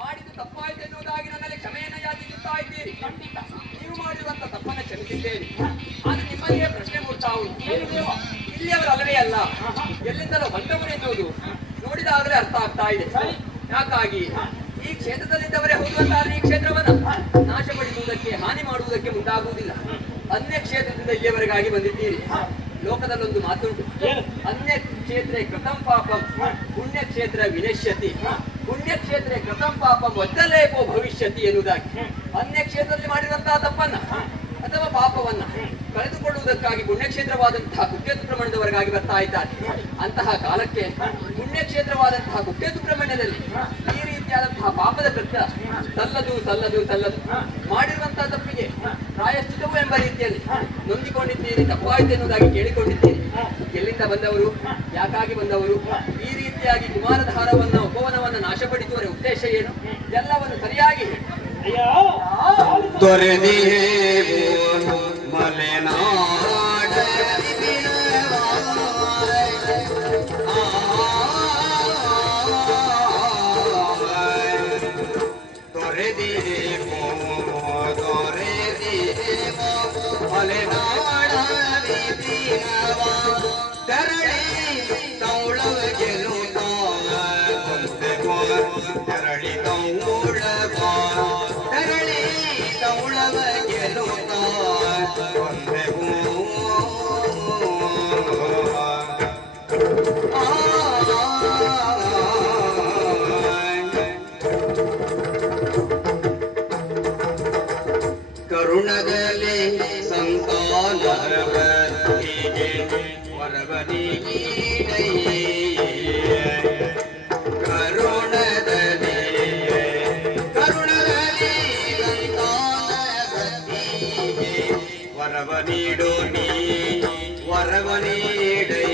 ಮಾಡಿದ್ದು ತಪ್ಪಾಯ್ತು ಎನ್ನುವುದಾಗಿ ನನ್ನಲ್ಲಿ ಕ್ಷಮೆಯನ್ನು ಯಾಚಿಸುತ್ತಾ ಇದ್ದೀರಿ. ನೀವು ಮಾಡಿರುವಂತ ತಪ್ಪನ್ನು ಕ್ಷಮಿಸಿದ್ದೇನೆ. ಆದ್ರೆ ನಿಮ್ಮಲ್ಲಿಯೇ ಪ್ರಶ್ನೆ ಮೂಡ್ತಾ ಉಂಟು, ಇಲ್ಲಿಯವರು ಅಲ್ಲವೇ ಅಲ್ಲ, ಎಲ್ಲಿಂದಲೂ ಬಂದವರು ಎನ್ನುವುದು ನೋಡಿದಾಗಲೇ ಅರ್ಥ ಆಗ್ತಾ ಇದೆ. ಯಾಕಾಗಿ ಈ ಕ್ಷೇತ್ರದಲ್ಲಿದ್ದವರೇ ಹೋಗುವಂತಾದ್ರೆ ಈ ಕ್ಷೇತ್ರವನ್ನ ನಾಶಪಡಿಸುವುದಕ್ಕೆ, ಹಾನಿ ಮಾಡುವುದಕ್ಕೆ ಮುಂದಾಗುವುದಿಲ್ಲ. ಅನ್ಯ ಕ್ಷೇತ್ರದಿಂದ ಇಲ್ಲಿಯವರೆಗಾಗಿ ಬಂದಿದ್ದೀರಿ. ಲೋಕದಲ್ಲೊಂದು ಮಾತುಂಟು, ಅನ್ಯ ಕ್ಷೇತ್ರ ಕೃತಂ ಪಾಪಂ ಪುಣ್ಯ ಕ್ಷೇತ್ರ ವಿನಶ್ಯತಿ, ಪುಣ್ಯ ಕ್ಷೇತ್ರ ಕೃತಂ ಪಾಪಂ ವಜ್ರಲೇಪೋ ಭವಿಷ್ಯತಿ ಎನ್ನುವುದಾಗಿ. ಅನ್ಯ ಕ್ಷೇತ್ರದಲ್ಲಿ ಮಾಡಿರುವಂತಹ ತಪ್ಪನ್ನ ಅಥವಾ ಪಾಪವನ್ನ ಕಳೆದುಕೊಳ್ಳುವುದಕ್ಕಾಗಿ ಪುಣ್ಯಕ್ಷೇತ್ರವಾದಂತಹ ಕುಕ್ಕೆ ಸುಬ್ರಹ್ಮಣ್ಯದವರೆಗಾಗಿ ಬರ್ತಾ ಇದ್ದಾರೆ. ಅಂತಹ ಕಾಲಕ್ಕೆ ಪುಣ್ಯಕ್ಷೇತ್ರವಾದಂತಹ ಕುಕ್ಕೆ ಸುಬ್ರಹ್ಮಣ್ಯದಲ್ಲಿ ಈ ರೀತಿಯಾದಂತಹ ಪಾಪದ ಕೃತ್ಯ ಸಲ್ಲದು ಸಲ್ಲದು ಸಲ್ಲದು. ಮಾಡಿರುವಂತಹ ತಪ್ಪಿಗೆ ಪ್ರಾಯಶ್ಚಿತವು ಎಂಬ ರೀತಿಯಲ್ಲಿ ನೊಂದಿಕೊಂಡಿದ್ದೀರಿ, ತಪ್ಪಾಯ್ತು ಎನ್ನುವುದಾಗಿ ಕೇಳಿಕೊಂಡಿದ್ದೀರಿ. ಎಲ್ಲಿಂದ ಬಂದವರು, ಯಾಕಾಗಿ ಬಂದವರು, ಈ ರೀತಿಯಾಗಿ ಕುಮಾರಧಾರವನ್ನ ಉಪವನವನ್ನ ನಾಶಪಡಿಸುವ ಉದ್ದೇಶ ಏನು, ಎಲ್ಲವನ್ನು ಸರಿಯಾಗಿ ಮಲೆನಾಡ ಮಲೆನಾಡ ತೆರಳಿ ತೌಳವ ಗೆಲುವ ತೆರಳಿ ತೌಳ ತೆರಳಿ ತೌಳವ ಗೆಲುವ ಕರುಣದಲ್ಲಿ ಸಂತಾನ ವರವನಿಗೆ ಕರುಣದಲ್ಲಿ ಸಂತಾನ ವರವ ನೀಡೋ ನೀ ವರವ ನೀಡೈ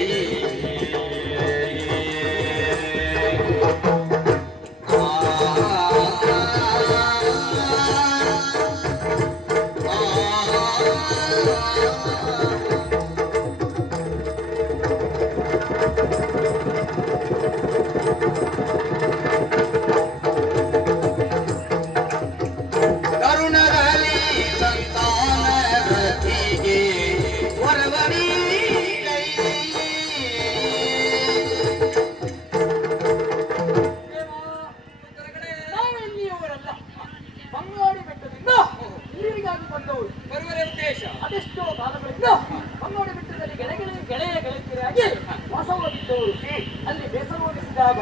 ಅಲ್ಲಿ ಬೇಸರವಾಗಿಸಿದಾಗ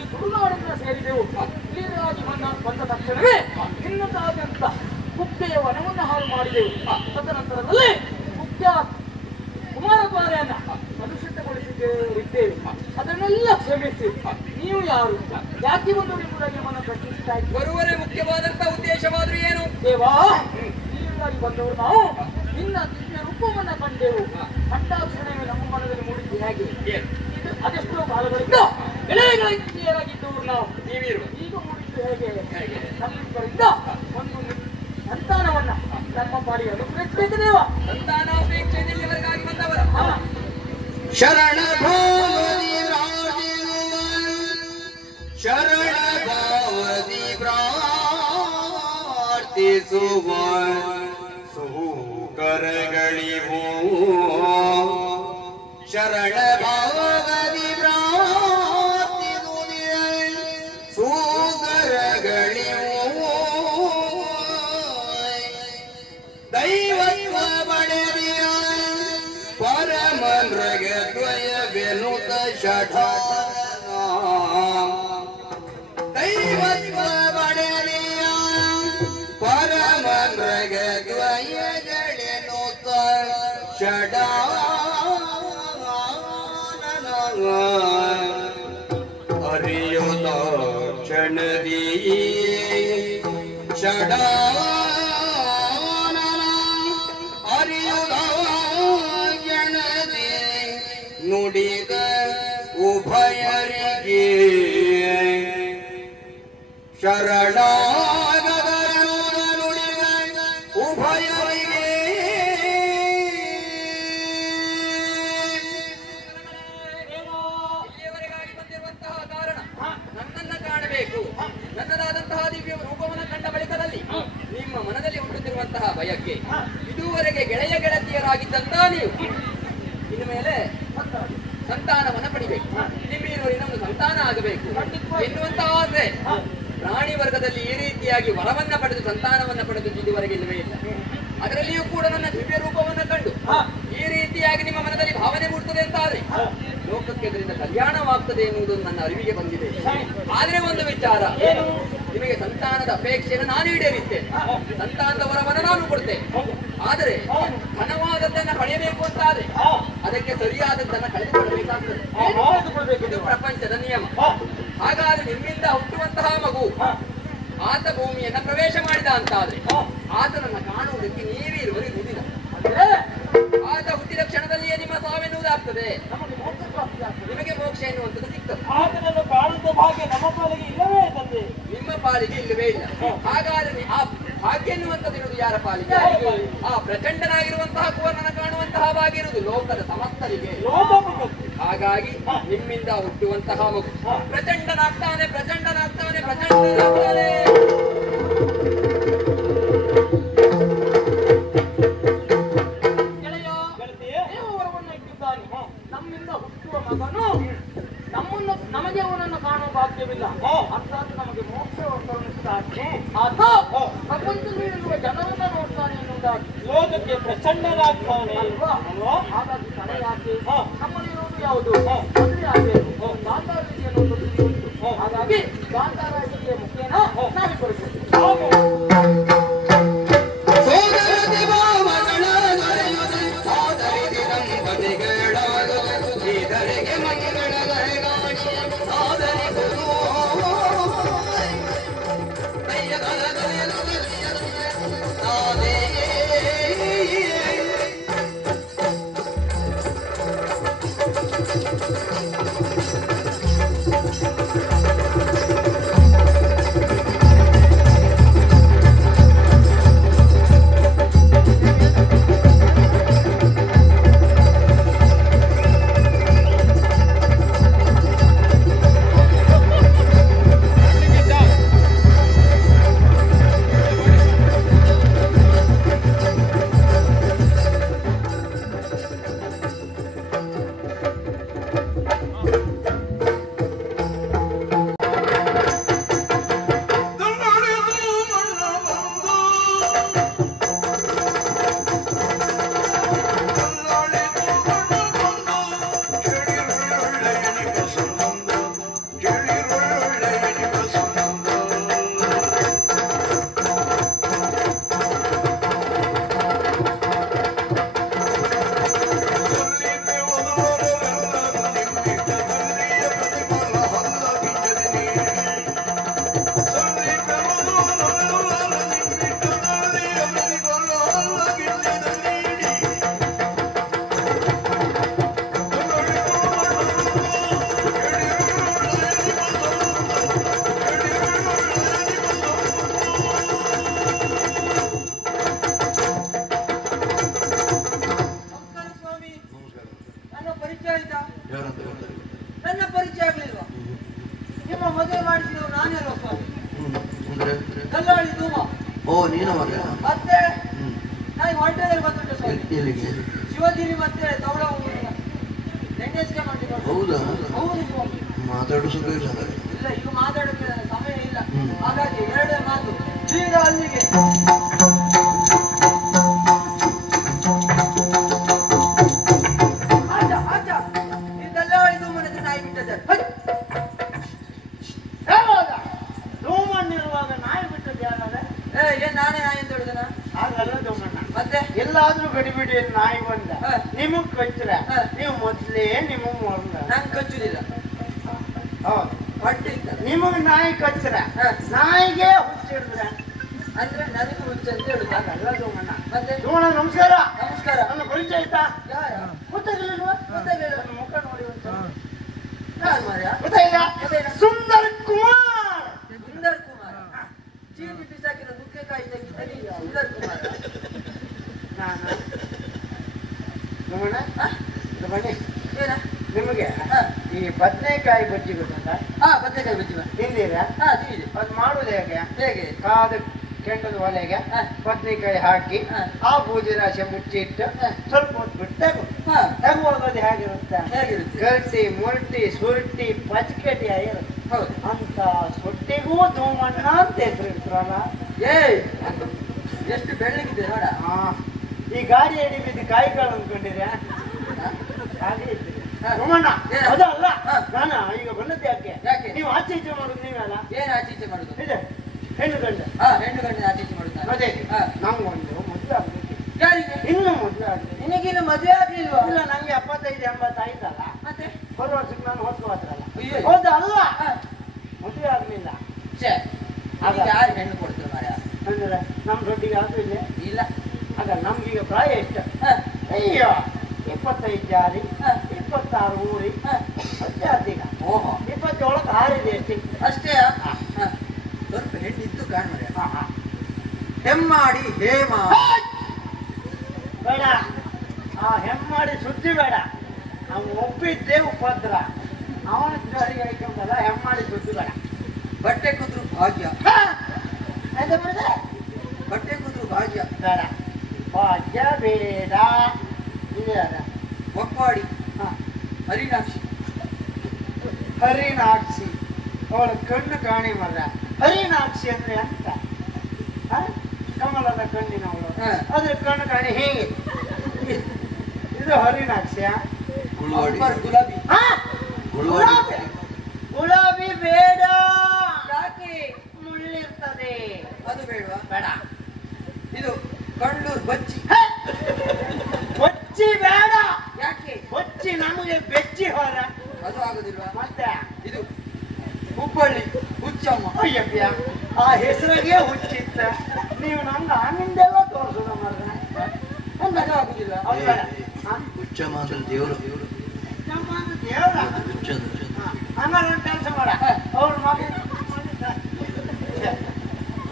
ಈ ತುಳುನಾಡನ್ನು ಸೇರಿದೆವು. ಇಲ್ಲಿಗಾಗಿ ಬಂದ ತಕ್ಷಣವೇ ಭಿನ್ನದಾದಂತ ಕುಕ್ಕೆಯ ವನವನ್ನು ಹಾಳು ಮಾಡಿದೆವು. ತದನಂತರದಲ್ಲಿ ಕುಕ್ಕೆಯ ಕುಮಾರದ್ವಾರೆಯನ್ನ ಕಲುಷಿತಗೊಳಿಸಿದ್ದೇವೆ. ಅದನ್ನೆಲ್ಲ ಕ್ಷಮಿಸಿ ನೀವು ಯಾರು, ಯಾಕೆ ಬಂದವರು ಎಂಬುದಾಗಿ ನಮ್ಮನ್ನು ಪ್ರಶ್ನಿಸ್ತಾ ಇದ್ದೀವಿ. ಬರುವರೆ ಮುಖ್ಯವಾದಂತಹ ಉದ್ದೇಶವಾದ್ರೂ ಏನು? ದೇವಾ, ಇಲ್ಲಿಗಾಗಿ ಬಂದವರು ನಾವು ನಿನ್ನ ದಿವ್ಯ ರೂಪವನ್ನ ಕಂಡೆವು. ಕಂಡಾಕ್ಷಣವೇ ನಮ್ಮ ಮನದಲ್ಲಿ ಮೂಡಿದ್ದು ಹೇಗೆ? ಅದೆಷ್ಟೋ ಕಾಲಗಳಿಂದ ಗೆಳೆಯರಾಗಿದ್ದವರು ನಾವು. ಈಗ ಮೂಡಿದ್ದು ಹೇಗೆ? ನಮ್ಮಿಬ್ಬರಿಂದ ಒಂದು ಸಂತಾನವನ್ನ ನಮ್ಮ ಪಾಡಿಗೆ ಅನುಗ್ರಹಿಸಬೇಕು ದೇವ. ಸಂತಾನಾಪೇಕ್ಷೆಯವರೆಗಾಗಿ ಬಂದವರ ಶರಣ ಭಾವದಿ ಶರಣ ಭಾವದಿ ಪ್ರಾರ್ಥಿಸುವ ಸುಕರಗಳಿವು ಶರಣ ಭಾವದಿ ಪ್ರಾರ್ಥಿಸುವ ಸುಕರಗಳಿವು ದೈವತ್ವ ಬಳೆದಿಯ ಪರಮ ಮೃಗದ್ವಯ ಬೆನುತ ಷಠ ದೈವತ್ವ ಬಳೆದಿಯ ಪರಮ ಮೃಗದ್ವಯಗಳೆನುತ ಷಡ ಅರಿಯುತ ಕ್ಷಣದಿ ಷಡ ನುಡಿದ ಉಭಯರಿಗೆ ಶರಣಾಗದ ನುಡಿದ ಉಭಯರಿಗೆ ಇದ್ದಂತ ನೀವು ಇನ್ನು ಮೇಲೆ ಸಂತಾನವನ್ನ ಪಡಿಬೇಕು, ನಿಮ್ಮಿರುವರಿನ ಒಂದು ಸಂತಾನ ಆಗಬೇಕು ಎನ್ನುವಂತ ಆಸೆ. ಪ್ರಾಣಿ ವರ್ಗದಲ್ಲಿ ಈ ರೀತಿಯಾಗಿ ವರವನ್ನ ಪಡೆದು ಸಂತಾನವನ್ನ ಪಡೆದು ಇದುವರೆಗೆ ಇಲ್ಲವೇ ಇಲ್ಲ. ಅದರಲ್ಲಿಯೂ ಕೂಡ ನನ್ನ ದಿವ್ಯ ರೂಪವನ್ನ ಕಂಡು ಈ ರೀತಿಯಾಗಿ ನಿಮ್ಮ ಮನದಲ್ಲಿ ಭಾವನೆ ಮೂಡ್ತದೆ ಅಂತ ಆದ್ರೆ ಲೋಕಕ್ಕೆ ಅದರಿಂದ ಕಲ್ಯಾಣವಾಗ್ತದೆ ಎನ್ನುವುದು ನನ್ನ ಅರಿವಿಗೆ ಬಂದಿದೆ. ಆದ್ರೆ ಒಂದು ವಿಚಾರ, ನಿಮಗೆ ಸಂತಾನದ ಅಪೇಕ್ಷೆಯನ್ನು ನಾನು ಈಡೇರಿಸ್ತೇನೆ, ಸಂತಾನದ ವರವನ್ನು ನಾನು ಕೊಡ್ತೇನೆ. ಆದರೆ ಘನವಾದದ್ದನ್ನ ಪಡೆಯಬೇಕು ಅಂತ ಆದ್ರೆ ಅದಕ್ಕೆ ಸರಿಯಾದದ್ದನ್ನ ಕಳೆದುಕೊಳ್ಳಬೇಕಾಗ್ತದೆ. ಇದು ಪ್ರಪಂಚದ ನಿಯಮ. ಹಾಗಾದ್ರೆ ನಿಮ್ಮಿಂದ ಹುಟ್ಟುವಂತಹ ಮಗು ಆತ ಭೂಮಿಯನ್ನ ಪ್ರವೇಶ ಮಾಡಿದ ಅಂತ ಆದ್ರೆ ಆತನನ್ನ ಕಾಣುವುದಕ್ಕೆ ನೀವೇ ಇರುವುದಿಲ್ಲ. ಆತ ಹುಟ್ಟಿದ ಕ್ಷಣದಲ್ಲಿಯೇ ನಿಮ್ಮ ಸಾವೆನ್ನುವುದಾಗ್ತದೆ, ನಿಮಗೆ ಮೋಕ್ಷ ಎನ್ನುವಂಥದ್ದು ಸಿಗ್ತದೆ. ಆತನನ್ನು ಕಾಣುವ ಭಾಗ್ಯ ನಮ್ಮ ಪಾಲಿಗೆ ಇಲ್ಲವೇ ತಂದೆ? ನಿಮ್ಮ ಪಾಲಿಗೆ ಇಲ್ಲವೇ ಇಲ್ಲ. ಹಾಗಾದ್ರೆ ಆ ಭಾಗ್ಯ ಎನ್ನುವಂಥದ್ದು ಇರುವುದು ಯಾರ ಪಾಲಿಗೆ? ಆ ಪ್ರಚಂಡನಾಗಿರುವಂತಹ ಕುವರನನ್ನು ಕಾಣುವಂತಹ ಭಾಗ್ಯ ಇರುವುದು ಲೋಕದ ಸಮಸ್ತರಿಗೆ. ಹಾಗಾಗಿ ನಿಮ್ಮಿಂದ ಹುಟ್ಟುವಂತಹ ಮಗು ಪ್ರಚಂಡನಾಗ್ತಾನೆ, ಪ್ರಚಂಡನಾಗ್ತಾನೆ, ಪ್ರಚಂಡನಾಗ್ತಾನೆ. ನಮ್ಮಿಂದ ಹುಟ್ಟುವ ಮಗನು ನಮಗೆ ಅವನನ್ನು ಕಾಣುವ ಭಾಗ್ಯವಿಲ್ಲ, ಅರ್ಥಾತ್ ನಮಗೆ ಮೋಕ್ಷವನ್ನು ಆತ ಪ್ರಪಂಚದಲ್ಲಿರುವ ಜನರನ್ನ ನೋಡ್ತಾನೆ ಎನ್ನುವುದಾಗಿ ಲೋಕಕ್ಕೆ ಪ್ರಚಂಡನಾಗ್ತಾನೆ ಅಲ್ವಾ? ಹಾಗಾಗಿ ತಲೆ ಯಾಕೆ, ನಮ್ಮಲ್ಲಿರುವುದು ಯಾವುದು ಅಂದ್ರೆ ಆಗಬೇಕು ಗಾಂಧಾರ ರೀತಿ ಅನ್ನುವುದು ಉಂಟು. ಹಾಗಾಗಿ ಗಾಂಧಾರ ರೀತಿಯ ಮುಖೇನ ನಾವೇ ಬರುತ್ತೇವೆ. ನನ್ನ ಪರಿಚಯ ಆಗ್ಲಿಲ್ವಾ? ನಿಮ್ಮ ಮದುವೆ ಮಾಡಿಸಿದ್ರು ನಾನೇ ಅಲ್ವಾ ಸ್ವಾಮಿ? ಕಲ್ಲಾಳಿ ಧೂಮ. ಓ ನೀನು ಮಗ? ಮತ್ತೆ ನಾನು ಹೊಂಟೆದಲ್ಲಿ ಬಂದುಂಟು ಸ್ವಾಮಿ. ಎಲ್ಲಿಗೆ? ಶಿವಗಿರಿ ಮತ್ತೆ ತವಳ ನೆಂಟೇಸ್ಗೆ ಮಾಡಿ. ಹೌದಾ? ಹೌದು ಸ್ವಾಮಿ. ಮಾತಾಡು ಸುಖ ಇಲ್ಲ. ಇಲ್ಲ, ಈಗ ಮಾತಾಡೋಕೆ ಸಮಯ ಇಲ್ಲ. ಹಾಗಾಗಿ ಎರಡೇ ಮಾತು, ಈಗ ಅಲ್ಲಿಗೆ. ಎಲ್ಲಾದ್ರೂ ಗಡಿಬಿಡಿ ನಾಯಿ ಬಂದ ನಿಮಗ್ ಕಚ್ಚಿರ ನೀವು ಮೊದ್ಲೇ ನಿಮಗ್ ಮೊದಲ ನಂಗೆ ಕಚ್ಚುದಿಲ್ಲ. ಹೊಟ್ಟೆ ನಿಮಗ್ ನಾಯಿ ಕಚ್ಚಿರ ನಾಯಿಗೆ ಹುಚ್ಚಿಡಿದ್ರ ಅಂದ್ರೆ ನನಗೆ ಹುಚ್ಚ ಅಂತ ಹೇಳುದು. ಅದಲ್ಲ ಸೋಮಣ್ಣ. ಮತ್ತೆ ಸೋಮಣ್ಣ ನಮಸ್ಕಾರ. ನಮಸ್ಕಾರ. ನನ್ನ ಪರಿಚಯ ಆಯ್ತಾ? ಗೊತ್ತಾಗಲಿಲ್ವಾ? ಗೊತ್ತಾಗಲಿಲ್ಲ. ನನ್ನ ಮುಖ ನೋಡಿ ಯಾರು ಮಾರ್ಯ? ಗೊತ್ತಾಗಿಲ್ಲ? ಸುಂದರ್ ಕುಮಾರ್. ಸುಂದರ್ ಕುಮಾರ ಚೀಟಿ ಬಿಸಾಕಿನ ನುಗ್ಗೆಕಾಯಿ ತೆಗಿತಾನೆ ಸುಂದರ್ ಕುಮಾರ. ನಾನು ಸೋಮಣ್ಣ ಬನ್ನಿ. ಏನ ನಿಮಗೆ ಈ ಬದನೆಕಾಯಿ ಬಜ್ಜಿ ಗೊತ್ತಂತ? ಬದನೆಕಾಯಿ ಬಜ್ಜಿ ತಿಂದಿರಾ? ತಿಂದಿದೆ. ಅದು ಮಾಡುದು ಹೇಗೆ? ಹೇಗೆ? ಕೆಂಡದ ಒಲೆಗೆ ಬದ್ನಿಕಾಯಿ ಹಾಕಿ ಆ ಬೂದಿ ರಾಶಿ ಮುಚ್ಚಿಟ್ಟು ಸ್ವಲ್ಪ ಹೊತ್ತು ಬಿಟ್ಟು ತೆಗುವಾಗ ಅದು ಹೇಗಿರುತ್ತೆ ಗಟ್ಟಿ ಮುರ್ಟಿ ಸುರ್ಟಿ ಪಚಕಟಿ ಆಗಿರುತ್ತೆ ಅಂತ ಸೊಟ್ಟಿಗೂ ಧೂಮಣ್ಣ ಅಂತ ಹೆಸರು ಇಡ್ತಾರಲ್ಲ. ಎಷ್ಟು ಬೆಳ್ಳಗಿದೆ ನೋಡ. ಈ ಗಾಡಿ ಅಡಿ ಬಿದ್ದು ಕಾಯಿಕಾಳು ಅಂದ್ಕೊಂಡಿದ್ಯಾ? ಧೂಮಣ್ಣ ಅದಲ್ಲ, ನಾನು ಈಗ ಬಂದದ್ದು ಯಾಕೆ ನೀವು ಆಚೆ ಈಚೆ ಮಾಡುದು ನೀವಲ್ಲ? ಏನ್ ಆಚೆ ಈಚೆ ಮಾಡುದು? ಇದೆ ಹೆಣ್ಣು ಗಂಡ. ಹೆಣ್ಣು ಗಂಡಿನ ಆಚೆ ಈಚೆ ಮಾಡುದು. ಅದೇ ನಮ್ಗೊಂದು ಮದುವೆ ಆಗ್ಬೇಕು. ಯಾರಿಗೆ? ಇನ್ನು ಮದುವೆ ಆಗ್ಬೇಕು. ನಿನಗಿನ್ನು ಮದುವೆ ಆಗ್ಲಿಲ್ವಾ? ಇಲ್ಲ, ನಂಗೆ 75-80 ಆಯ್ತಲ್ಲ. ಮತ್ತೆ ಬರುವ ವರ್ಷಕ್ಕೆ ನಾನು ಹೊತ್ತು ಹೋದ್ರಲ್ಲ. ಅಯ್ಯೋ. ಹೌದಾ? ಅಲ್ಲ, ಮದುವೆ ಆಗ್ಲಿಲ್ಲ. ಯಾರು ಹೆಣ್ಣು ಕೊಡ್ತಾರೆ ಮಾರ್ರೆ? ಅಂದ್ರೆ ನಮ್ ದೊಡ್ಡಿಗೆ ಅದು ಇಲ್ಲ. ಇಲ್ಲ. ಆಗ ನಮ್ಗೀಗ ಪ್ರಾಯ ಎಷ್ಟು? ಅಯ್ಯೋ 25 ಜಾರಿ, 26 ಊರಿ, ಅಷ್ಟೇ ಆತೀಗ. ಓಹೋ, 27 ಹಾರಿದೆ ಅಷ್ಟೇ. ಅಷ್ಟೇ. ಸ್ವಲ್ಪ ಹೆಣ್ಣಿದ್ದು ಕಾಣ್ಮರೆ. ಹೆಮ್ಮಾಡಿ ಹೇಮ ಬೇಡ, ಆ ಹೆಮ್ಮಾಡಿ ಸುದ್ದಿ ಬೇಡ. ಅವ್ನು ಒಪ್ಪಿದ್ದೇ ಉಪದ್ರ. ಅವನ ಜಾರಿಗೆ ಹಾಕೊಂಡಲ್ಲ, ಹೆಮ್ಮಾಡಿ ಸುದ್ದಿ ಬೇಡ. ಬಟ್ಟೆ ಕುದ್ರು ಭಾಗ್ಯ. ಎಂತ ಮಾಡಿದೆ? ಬಟ್ಟೆ ಕುದ್ರು ಭಾಗ್ಯ ಬೇಡ, ಭಾಗ್ಯ ಬೇಡ. ಇದೆ ಅದ ಒಪ್ಪಾಡಿ ಹರಿನಾಕ್ಷಿ. ಹರಿನಾಕ್ಷಿ ಅವಳ ಕಣ್ಣು ಕಾಣಿ ಮರ. ಹರಿನಾಕ್ಷಿ ಅಂದ್ರೆ ಅಂತ ಕಮಲದ ಕಣ್ಣಿನವಳು, ಅದ್ರ ಕಣ್ಣು ಕಾಣಿ ಹೇಗೆ? ಇದು ಹರಿನಾಕ್ಷಿಯ? ಗುಲಾಬಿ. ಗುಲಾಬಿ ಗುಲಾಬಿ ಬೇಡ. ಯಾಕೆ? ಮುಳ್ಳಿರ್ತದೆ. ಅದು ಬೇಡವಾ? ಬೇಡ. ಇದು ಕಂಡೂರ್ ಬಚ್ಚಿ. ಬಚ್ಚಿ ಬೇಡ. ಯಾಕೆ? ಬಚ್ಚಿ ನಮಗೆ ಬೆಚ್ಚಿ ಹೊರ. ಅದು ಆಗುದಿಲ್ವಾ? ಮತ್ತೆ ಇದು ಹುಬ್ಬಳ್ಳಿ ಹುಚ್ಚಮ್ಮ. ಅಯ್ಯಪ್ಪ, ಆ ಹೆಸರಿಗೆ ಹುಚ್ಚಿತ್ತ. ನೀವು ನಂಗೆ ಆಮಿಂದೆಲ್ಲ ತೋರಿಸೋದ ಮರ್ದ. ಅದು ಆಗುದಿಲ್ಲ. ಅದು ಬೇಡ. ಹುಚ್ಚಮ್ಮ ಅಂದ್ರೆ ದೇವರು. ನಮ್ಮ ಅಂತ ದೇವ್ರ. ಹಂಗಾರೆ ಒಂದು ಕೆಲಸ ಮಾಡ, ಅವ್ರ ಮಗ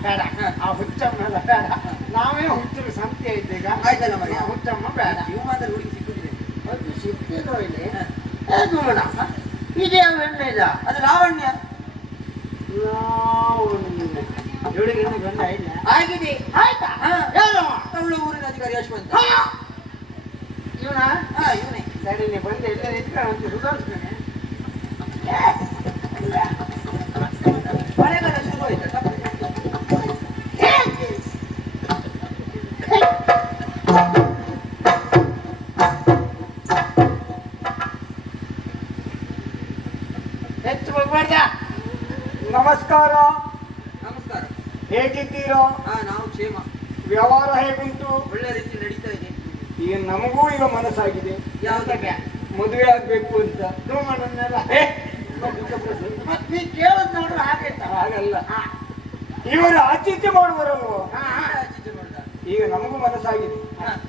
ಬೇಡ. ಆ ಹುಚ್ಚಮ್ಮ ಬೇಡ. ನಾವೇ ಹುಚ್ಚರು ಸಂತೆ ಐತೆ ಈಗ. ಆಯ್ತಲ್ಲ ಮರಿ. ಹುಚ್ಚಮ್ಮ ಬೇಡ. ಜೀವಮಾನದಲ್ಲಿ ಹುಡುಗಿ ಸಿಕ್ಕುದಿಲ್ಲ. ಅದು ಸಿಕ್ಕಿದೋ ಇಲ್ಲಿ. ನೋಡ, ಇದೇ ಹೆಣ್ಣಿದ. ಅದು ಲಾವಣ್ಯ. ಇವಳಿಗೆ ಗಂಡ ಇಲ್ಲ. ಆಗಿದೆ. ಆಯ್ತಾ? ಹೇಳು. ತಮಿಳು ಊರಿನ ಅಧಿಕಾರಿ ಯಶವಂತ. ಇವನ? ಇವನೇ. ಸರಿ, ನೀ ಬಂದು ಎಲ್ಲ ನಿಂತ್ಕೊಂಡು ಸುಧಾರಿಸ್ತೇನೆ. ಮಳೆಗಾಲ ಶುರು ಆಯ್ತಾ? ಹೆಚ್ಚು ಹೋಗ್ಬೇಡ. ನಮಸ್ಕಾರ. ನಮಸ್ಕಾರ. ಹೇಗಿದ್ದೀರಾ? ನಾವು ಕ್ಷೇಮ. ವ್ಯವಹಾರ ಹೇಗುಂಟು? ಒಳ್ಳೆ ರೀತಿ ನಡೀತಾ ಇದೆ. ಈಗ ನಮಗೂ ಈಗ ಮನಸ್ಸಾಗಿದೆ. ಯಾವ್ದಕ್ಕೆ? ಮದುವೆ ಆಗ್ಬೇಕು ಅಂತ. ಧೂಮಣ್ಣನೆಲ್ಲ ನೀ ಕೇಳದ್ ನೋಡ್ರೆ ಹಾಗೆ ಹಾಗಲ್ಲ. ಇವರು ಆಚೀಚೆ ಮಾಡುವರಲ್ವ? ಆಚೀಚೆ ಮಾಡುದ? ಈಗ ನಮಗೂ ಮನಸ್ಸಾಗಿದೆ.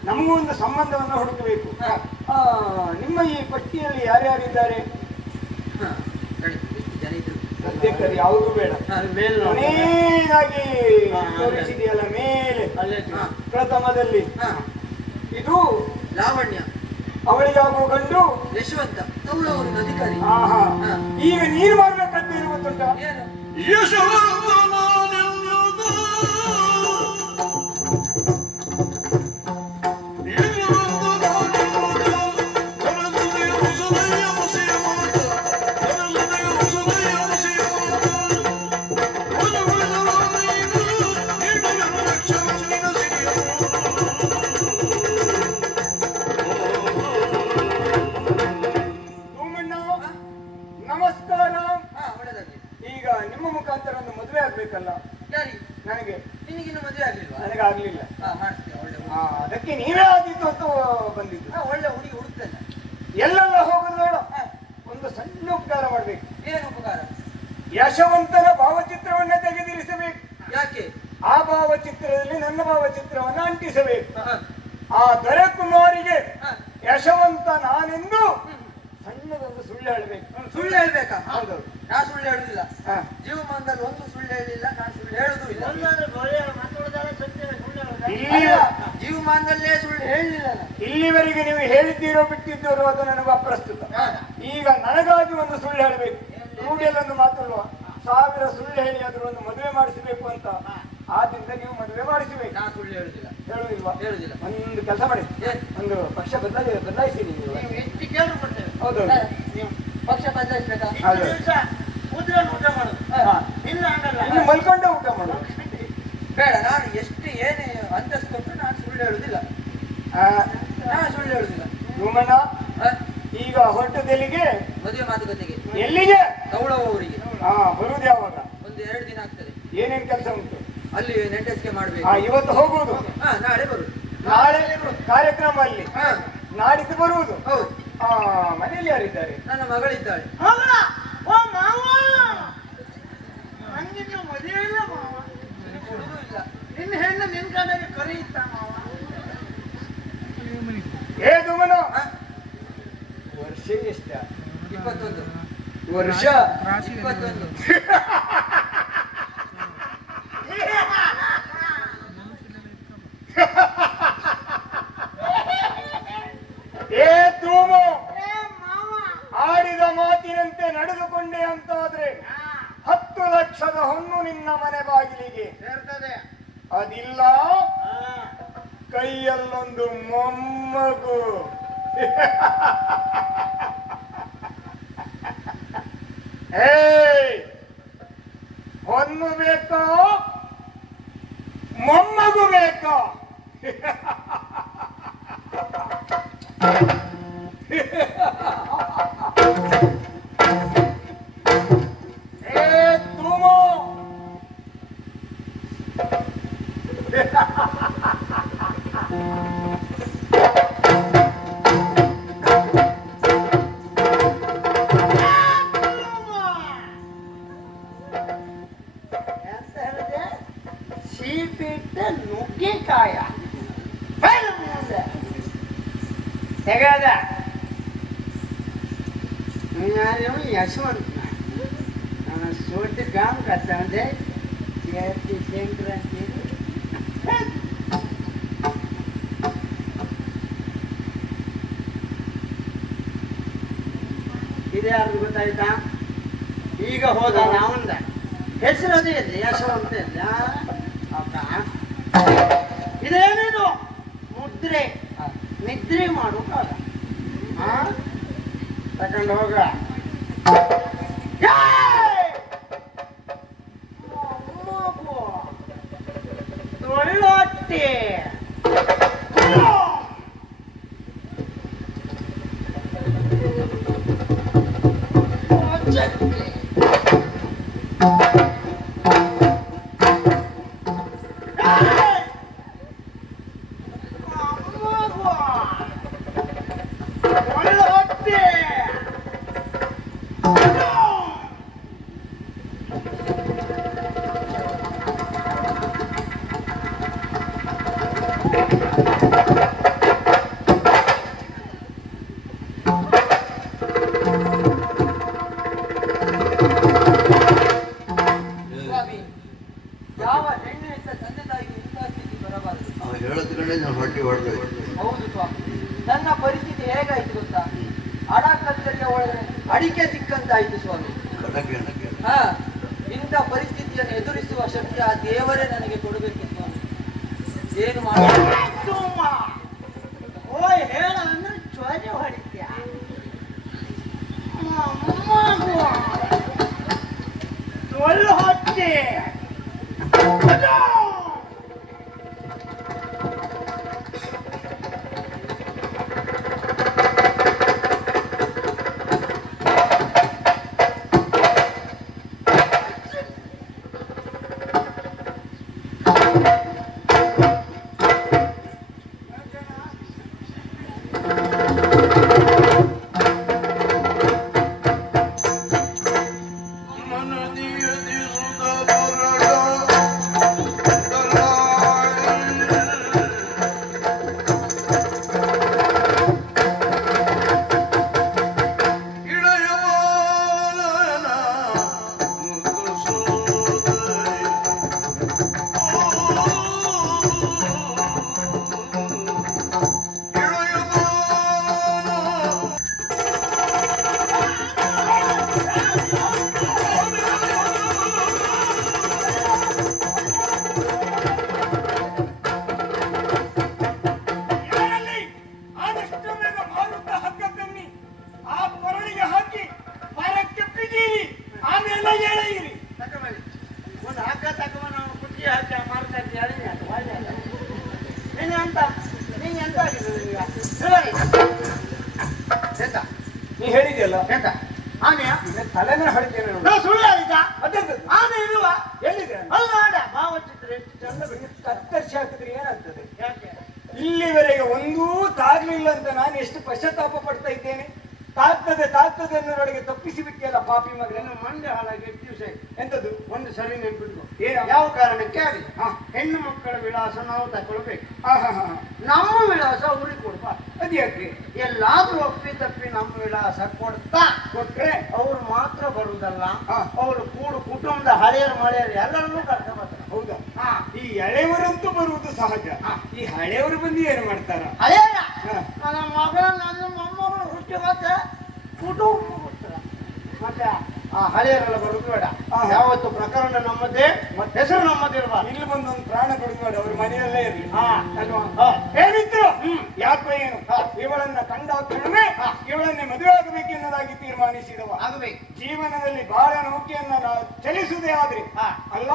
ನಮಗೂ ಒಂದು ಸಂಬಂಧವನ್ನು ಹುಡುಕಬೇಕು. ನಿಮ್ಮ ಈ ಪಟ್ಟಿಯಲ್ಲಿ ಯಾರ್ಯಾರಿದ್ದಾರೆ? ಎಷ್ಟು ಜನ ಇದ್ರು? ಸದ್ಯಕ್ಕೆ ಯಾವುದು ಬೇಡ. ಕೊನೆಯದಾಗಿ ತೋರಿಸಿದೆಯಲ್ಲ ಮೇಲೆ ಪ್ರಥಮದಲ್ಲಿ, ಇದು ಲಾವಣ್ಯ. ಅವಳಿಗಾಗುವ ಗಂಡು ಯಶವಂತ, ತಮಿಳು ಊರಿನ ಅಧಿಕಾರಿ. ಈಗ ನೀನು ಮಾಡ್ಬೇಕಂತ ಇರುವುದುಂಟ. ಏನು? ನಮಸ್ಕಾರ. ಒಳ್ಳೆದಾಗ್ಲಿ. ಈಗ ನಿಮ್ಮ ಮುಖಾಂತರ ಒಂದು ಮದುವೆ ಆಗ್ಬೇಕಲ್ಲ? ಯಾರಿಗೆ? ನನಗೆ. ನಿನಗಿನ್ನು ಮದುವೆ ಆಗ್ಲಿಲ್ವಾ? ನನಗಾಗ್ಲಿಲ್ಲ. ಮಾಡಿಸ್ತೇವೆ. ಒಳ್ಳೆ ಅದಕ್ಕೆ ನೀವೇ ಆದಿತ್ತು ಅಂತ ಬಂದಿದ್ದು. ಒಳ್ಳೆ ಹುಡುಗಿ ಹುಡುಕ್ತೇನೆ. ಎಲ್ಲೆಲ್ಲ ಹೋಗೋದು ಬೇಡ, ಒಂದು ಸಣ್ಣ ಉಪಕಾರ ಮಾಡ್ಬೇಕು. ಏನು ಉಪಕಾರ? ಯಶವಂತನ ಭಾವಚಿತ್ರವನ್ನ ತೆಗೆದಿರಿಸಬೇಕು. ಯಾಕೆ? ಆ ಭಾವಚಿತ್ರದಲ್ಲಿ ನನ್ನ ಭಾವಚಿತ್ರವನ್ನ ಅಂಟಿಸಬೇಕು. ಆ ದೊರೆಕುಮಾರಿಗೆ ಯಶವಂತ ನಾನೆಂದು ಸಣ್ಣದೊಂದು ಸುಳ್ಳು ಹೇಳ್ಬೇಕು. ಸುಳ್ಳು ಹೇಳ್ಬೇಕಾ? ಹೌದು. ನಾ ಸುಳ್ಳು ಹೇಳುದಿಲ್ಲ. ಜೀವಮಾನದಲ್ಲಿ ಒಂದು ಸುಳ್ಳು ಹೇಳಿಲ್ಲ, ನಾನು ಸುಳ್ಳು ಹೇಳುದು ಇಲ್ಲ. ಜೀವಮಾನದಲ್ಲೇ ಸುಳ್ಳು ಹೇಳಲಿಲ್ಲ. ಇಲ್ಲಿವರೆಗೆ ನೀವು ಹೇಳಿದ್ದೀರೋ ಬಿಟ್ಟಿದ್ದೀರೋ ಅದು ನನಗೆ ಅಪ್ರಸ್ತುತ. ಈಗ ನನಗಾಗಿ ಒಂದು ಸುಳ್ಳು ಹೇಳಬೇಕು. ರೂಢಿಯಲ್ಲೊಂದು ಮಾತಲ್ವ, 1000 ಸುಳ್ಳು ಹೇಳಿ ಆದ್ರೂ ಒಂದು ಮದುವೆ ಮಾಡಿಸಬೇಕು ಅಂತ. ಆದ್ರಿಂದ ನೀವು ಮದುವೆ ಮಾಡಿಸಬೇಕು. ನಾ ಸುಳ್ಳು ಹೇಳುದಿಲ್ಲ. ಹೇಳುದಿಲ್ವಾ? ಹೇಳುದಿಲ್ಲ. ಒಂದು ಕೆಲಸ ಮಾಡಿ, ಒಂದು ಪಕ್ಷ ಬದಲಾಯಿಸಿ ನೀವು. ನೀವು ಎಷ್ಟು ಕೇಳಿ ಕೊಡ್ತೇವೆ. ಹೌದು. ನೀವು ಪಕ್ಷ ಬದಲಾಯಿಸ್ಬೇಕಾ? ಹೌದು. ದಿವಸ ಕುದುರೆಯನ್ನು ಊಟ ಮಾಡೋದು. ಹಾ. ಇಲ್ಲ ಹಂಗಲ್ಲ. ಇನ್ನು ಮಲ್ಕೊಂಡೆ ಊಟ ಮಾಡೋದು. ಬೇಡ, ನಾನು ಎಷ್ಟು ಏನೇ ಅಂತಸ್ತು ಕೊಟ್ಟರು ನಾನು ಸುಳ್ಳು ಹೇಳುದಿಲ್ಲ. ನಾನು ಸುಳ್ಳು ಹೇಳುದಿಲ್ಲ. ಧೂಮಣ್ಣ, ಹ? ಈಗ ಹೊರಟದೆಲ್ಲಿಗೆ? ಮದುವೆ ಮಾತುಕತೆಗೆ ಎಲ್ಲಿಗೆ? ತೌಳವರಿಗೆ ಬರುವುದು ಯಾವಾಗ? ಒಂದು 2 ದಿನ ಆಗ್ತದೆ. ಏನೇನ್ ಕೆಲಸ ಉಂಟು? ಅಲ್ಲಿ ನೆಂಟಸ್ಗೆ ಮಾಡ್ಬೇಕು. ಇವತ್ತು ಹೋಗುವುದು, ನಾಳೆ ಬರುದು. ನಾಳೆ ಕಾರ್ಯಕ್ರಮ ಅಲ್ಲಿ, ನಾಡಿದ್ದು ಬರುವುದು. ಹೌದು. ಮನೆಯಲ್ಲಿ ಯಾರಿದ್ದಾರೆ? ನನ್ನ ಮಗಳಿದ್ದಾಳೆ. ಹೋಗೋಣ. ಓ ಮಾವ, ನಂಗಿನ್ನು ಮದುವೆ ಇಲ್ಲ ಮಾವ. ಹುಡುಗ ಇಲ್ಲ. ನಿನ್ನ ಹೆಣ್ಣು ನಿನ್ ಕಡೆಗೆ ಕರೆಯುತ್ತ ಮಾವ. ಏ ಧೂಮಣ್ಣ, ವರ್ಷ ಎಷ್ಟ? 21. ವರ್ಷ 21. ಏ ಧೂಮು, ಆಡಿದ ಮಾತಿನಂತೆ ನಡೆದುಕೊಂಡೆ ಅಂತಾದ್ರೆ 10 ಲಕ್ಷದ ಹೊನ್ನು ನಿನ್ನ ಮನೆ ಬಾಗಿಲಿಗೆ ಸೇರ್ತದೆ. ಅದಿಲ್ಲ, ಕೈಯಲ್ಲೊಂದು ಮೊಮ್ಮಗು. ಏಯ್, ಹೊನ್ನು ಬೇಕಾ ಮೊಮ್ಮಗು ಬೇಕಾ? ಏ ಧೂಮು, ಎಂತ ಹೇಳಿದೆ? ಸೀಬಿಟ್ಟ ನುಗ್ಗೆಕಾಯ. ಹೇಳು ಮುಂದೆ. ತೆಗೆದ ಯಶವಂತ ನನ್ನ ಸೋಟಿ ಕಾಮ್ ಕತ್ತಂದೆ ಸಂಕ್ರಾಂತಿ. ಇದ್ಯಾರ್ದು ಗೊತ್ತಾಯ್ತಾ? ಈಗ ಹೋದ ನಾವಂದ ಹೆಸರು ಅದೇ ಇದೆ, ಯಶವಂತ ಇಲ್ಲ. ಇದೇನಿದು? ಮುದ್ರೆ. ನಿದ್ರೆ ಮಾಡು ಕಾಲ. ತಕೊಂಡು ಹೋಗ. ಒಳ್ಳೊಟ್ಟೆ. ಸ್ವಾಮಿ, ಯಾವ ಹೆಣ್ಣು ಹೆತ್ತ ತಂದೆ ತಾಯಿಗೆ ಇಂತಹ ಸ್ಥಿತಿ ಬರಬಾರದು. ಹೇಳೋದ್ ಕಡೆ ನಾನು ಹೊಟ್ಟೆ ಹೊಡೆದೋಯ್ತು. ಹೌದು ಸ್ವಾಮಿ, ನನ್ನ ಪರಿಸ್ಥಿತಿ ಹೇಗಾಯ್ತು ಗೊತ್ತಾ? ಅಡ ಕತ್ತರಿಯ ಒಳಗೆ ಅಡಿಕೆ ಸಿಕ್ಕಂತಾಯ್ತು ಸ್ವಾಮಿ. ಇಂಥ ಪರಿಸ್ಥಿತಿಯನ್ನು ಎದುರಿಸುವ ಶಕ್ತಿ ಆ ದೇವರೇ ನನಗೆ ಕೊಡಬೇಕು ಸ್ವಾಮಿ. ಏನು ಮಾಡಿ ಓಯ್ ಹೇಳ ಅಂದ್ರೆ ಜ್ವರ ಹೊಡಿತ್ಯ. ಒಳ್ಳೆ ಹೊಟ್ಟೆ. ಮನದಿಯದಿ ಸುತ ಬರಡ ನೀ ಹೇಳಿದ್ಯಲ್ಲ ಎಂತ ಆನೆಯ ತಲೆನೇ ಹೊಡಿತೇನೆ ನೋಡಿ. ನಾ ಸುಳ್ಳು ಹೇಳಿದ್ದ ಅದೆಂತದ್ದು? ಆನೆ ಇಲ್ವ ಎಲ್ಲಿದೆ ಅಲ್ಲ ಭಾವಚಿತ್ರ ಎಷ್ಟು ಚಂದ ಬಿಟ್ಟು ಕತ್ತರಿಸಿ ಹಾಕಿದ್ರೆ ಏನಾಗ್ತದೆ? ಯಾಕೆ ಇಲ್ಲಿವರೆಗೆ ಒಂದೂ ತಾಗ್ಲಿಲ್ಲ ಅಂತ ನಾನು ಎಷ್ಟು ಪಶ್ಚಾತ್ತಾಪ ಪಡ್ತಾ ಇದ್ದೇನೆ. ತಾಗ್ತದೆ ಅನ್ನೋರೊಳಗೆ ತಪ್ಪಿಸಿ ಬಿಟ್ಟಿಯಲ್ಲ ಪಾಪಿ ಮಗನೇ. ನನ್ನ ಮಂಡ್ಯ ಹಾಳಾಗಿ ಎಷ್ಟು ದಿವಸ ಆಯ್ತು. ಎಂತದ್ದು? ಒಂದು ಸರಿ ನೆನ್ಪಿಟ್ಕೊ ಏನು? ಯಾವ ಕಾರಣಕ್ಕೆ ಆಗಲಿ ಹಾ. ಹೆಣ್ಣು ಮಕ್ಕಳ ವಿಳಾಸ ನಾವು ತಗೊಳ್ಬೇಕು. ಹಾ. ನಮ್ಮ ವಿಳಾಸ ಊರಿಗೆ ಕೊಡ್ಬಾ. ಅದ್ಯಾಕೆ? ಎಲ್ಲಾದ್ರೂ ಒಪ್ಪಿ ತಪ್ಪಿ ನಮ್ಮ ವಿಳಾಸ ಕೊಡ್ತಾ ಕೊಟ್ರೆ ಅವ್ರು ಮಾತ್ರ ಬರುವುದಲ್ಲ, ಹಾ. ಅವರು ಕುಟುಂಬದ ಹಳೆಯರು ಮಳೆಯರು ಎಲ್ಲರನ್ನೂ ಕರ್ಕೊಂಡು ಬರ್ತಾರೆ. ಹೌದಾ? ಹಾ. ಈ ಎಳೆಯವರಂತೂ ಬರುವುದು ಸಹಜ. ಹಾ. ಈ ಹಳೆಯವರು ಬಂದು ಏನು ಮಾಡ್ತಾರ? ಹಳೆಯ ಹಾ. ನನ್ನ ಮಗಳ ನನ್ನ ಮೊಮ್ಮಗಳು ಹುಟ್ಟಿ ಮತ್ತೆ ಕುಟುಂಬ ಬರ್ತಾರೆ. ಮತ್ತೆ ಆ ಹಳೆಯರೆಲ್ಲ ಬರುದು ಬೇಡ. ಹಾ. ಯಾವತ್ತು ಪ್ರಕರಣ ನಮ್ಮದೇ, ಮತ್ತೆ ಹೆಸರು ನಮ್ಮದಿಲ್ವಾ. ಇಲ್ಲಿ ಬಂದು ಒಂದು ಪ್ರಾಣ ಕೊಡುವಾಗ ಅವ್ರ ಮನೆಯಲ್ಲೇ ಇರಲಿ ಹಾ. ಅಲ್ವಾ? ಹಾ. ಏನಿದ್ರು ಯಾಕೋ ಏನು ಇವಳನ್ನ ಕಂಡ ಕ್ಷಣವೇ ಇವಳನ್ನೇ ಮದುವೆ ಆಗಬೇಕೆನ್ನುವುದಾಗಿ ತೀರ್ಮಾನಿಸಿದವ. ಆಗಬೇಕು. ಜೀವನದಲ್ಲಿ ಬಾಳ ನೌಕೆಯನ್ನ ಚಲಿಸುವುದೇ ಆದ್ರೆ ಹಾ. ಅಲ್ಲ,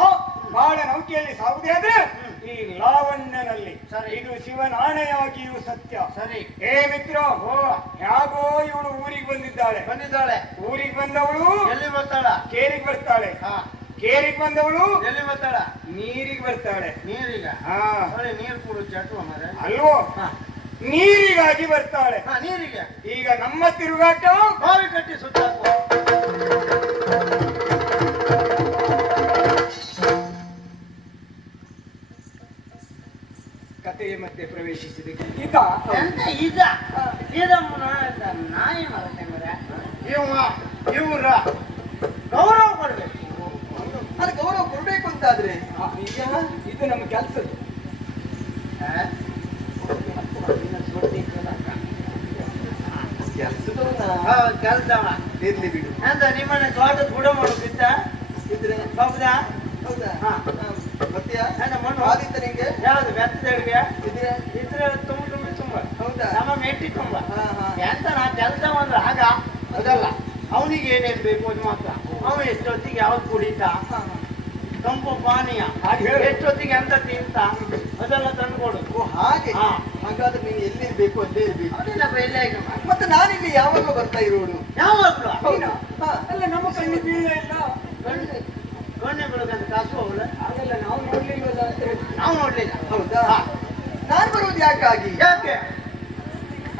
ಬಾಳ ನೌಕೆಯಲ್ಲಿ ಸಾಗುದೇ ಆದ್ರೆ ಈ ಲಾವಣ್ಯನಲ್ಲಿ ಸರಿ. ಇದು ಶಿವನಾಣೆಯಾಗಿಯೂ ಸತ್ಯ. ಸರಿ ಏ ಮಿತ್ರ, ಯಾಗೋ ಇವಳು ಊರಿಗೆ ಬಂದಿದ್ದಾಳೆ. ಬಂದಿದ್ದಾಳೆ. ಊರಿಗೆ ಬಂದವಳು ಎಲ್ಲಿ ಬರ್ತಾಳ? ಕೇರಿಗೆ ಬರ್ತಾಳೆ. ಹಾ. ಕೇರಿಗೆ ಬಂದವಳು ಎಲ್ಲಿ ಬರ್ತಾಳ? ನೀರಿಗೆ ಬರ್ತಾಳೆ. ನೀರೀಗ ಹಾ. ಒಳ್ಳೆ ನೀರು ಕುಡು ಚಟುವ ಮರೆ. ಅಲ್ವೋ? ಹಾ. ನೀರಿಗಾಗಿ ಬರ್ತಾಳೆ. ಹಾ, ನೀರಿಗೆ ಈಗ ನಮ್ಮ ತಿರುಗಾಟ ಬಾವಿ ಕಟ್ಟಿ ಸುತ್ತಾಕುವ. ಕಥೆಯ ಮಧ್ಯೆ ಪ್ರವೇಶಿಸಿದೆ. ಈಗ ಎಂತ ಇದ ಇದಮ್ಮನ ನಾಯಿ ಮರತೆ ಮರ ಇವ್ರ ಗೌರವ ಕೊಡ್ಬೇಕು. ಅದು ಗೌರವ ಕೊಡ್ಬೇಕು ಅಂತಾದ್ರೆ ಈಗ ಇದು ನಮ್ಮ ಕೆಲಸದ್ದು. ಕೆಲಸವ ಇರ್ಲಿ ಬಿಡು. ಎಂತ ನಿಮ್ಮನೆ ತೋಟದ ಬುಡ ಮಾಡೋದಿತ್ತ ಇದ್ರೆ ಹೌದಾ? ಹೌದಾ? ಹಾ. ಬರ್ತೀಯಾ? ಎಂತ ಮಣ್ಣು ಆದಿತ್ತ ನಿಂಗೆ ಯಾವ್ದು ಬೆತ್ತದೆಡ್ಗೆ ಇದ್ರೆ ಇದ್ರೆ ತುಂಬ ಹೌದಾ? ನಮ್ಮ ಮೆಟ್ಟಿ ತುಂಬ ಹಾ, ಹಾ. ಎಂತ ನಾ ಕೆಲಸ ಅಂದ್ರೆ ಆಗ ಅದಲ್ಲ, ಅವನಿಗೆ ಏನೇನ್ ಬೇಕು ಅದು ಮಾತ್ರ. ಅವ ಎಷ್ಟೊತ್ತಿಗೆ ಯಾವ್ದು ಕುಡಿತಾ, ತಂಪು ಪಾನೀಯ ಹಾಗೆ ಹೇಳು. ಎಷ್ಟೊತ್ತಿಗೆ ಎಂತ ತಿಂತ ಅದೆಲ್ಲ ತಂದ್ಕೊಡು. ಓ ಹಾಗೆ. ಹಾ. ಹಾಗಾದ್ರೆ ನೀನು ಎಲ್ಲಿರ್ಬೇಕು ಅಲ್ಲೇ ಇರ್ಬೇಕು. ಅದೇನಪ್ಪ ಇಲ್ಲೇ ಈಗ ಮತ್ತೆ ನಾನಿಲ್ಲಿ ಯಾವಾಗಲೂ ಬರ್ತಾ ಇರೋಳು. ಯಾವಾಗ್ಲೂ ಹೌದಾ? ಹಾ. ಅಲ್ಲ ನಮ್ಮ ಕಣ್ಣು ಬೀಳ ಇಲ್ಲ. ಗಣ್ಣೆ ಬೆಳಗಂತ ಕಾಸು ಅವಳ ಹಾಗಲ್ಲ, ನಾವು ನೋಡ್ಲಿಲ್ವಲ್ಲ ಅಂತ ಹೇಳಿ. ನಾವು ನೋಡ್ಲಿಲ್ಲ. ಹೌದಾ? ಹಾ. ನಾನ್ ಬರುವುದು ಯಾಕಾಗಿ? ಯಾಕೆ?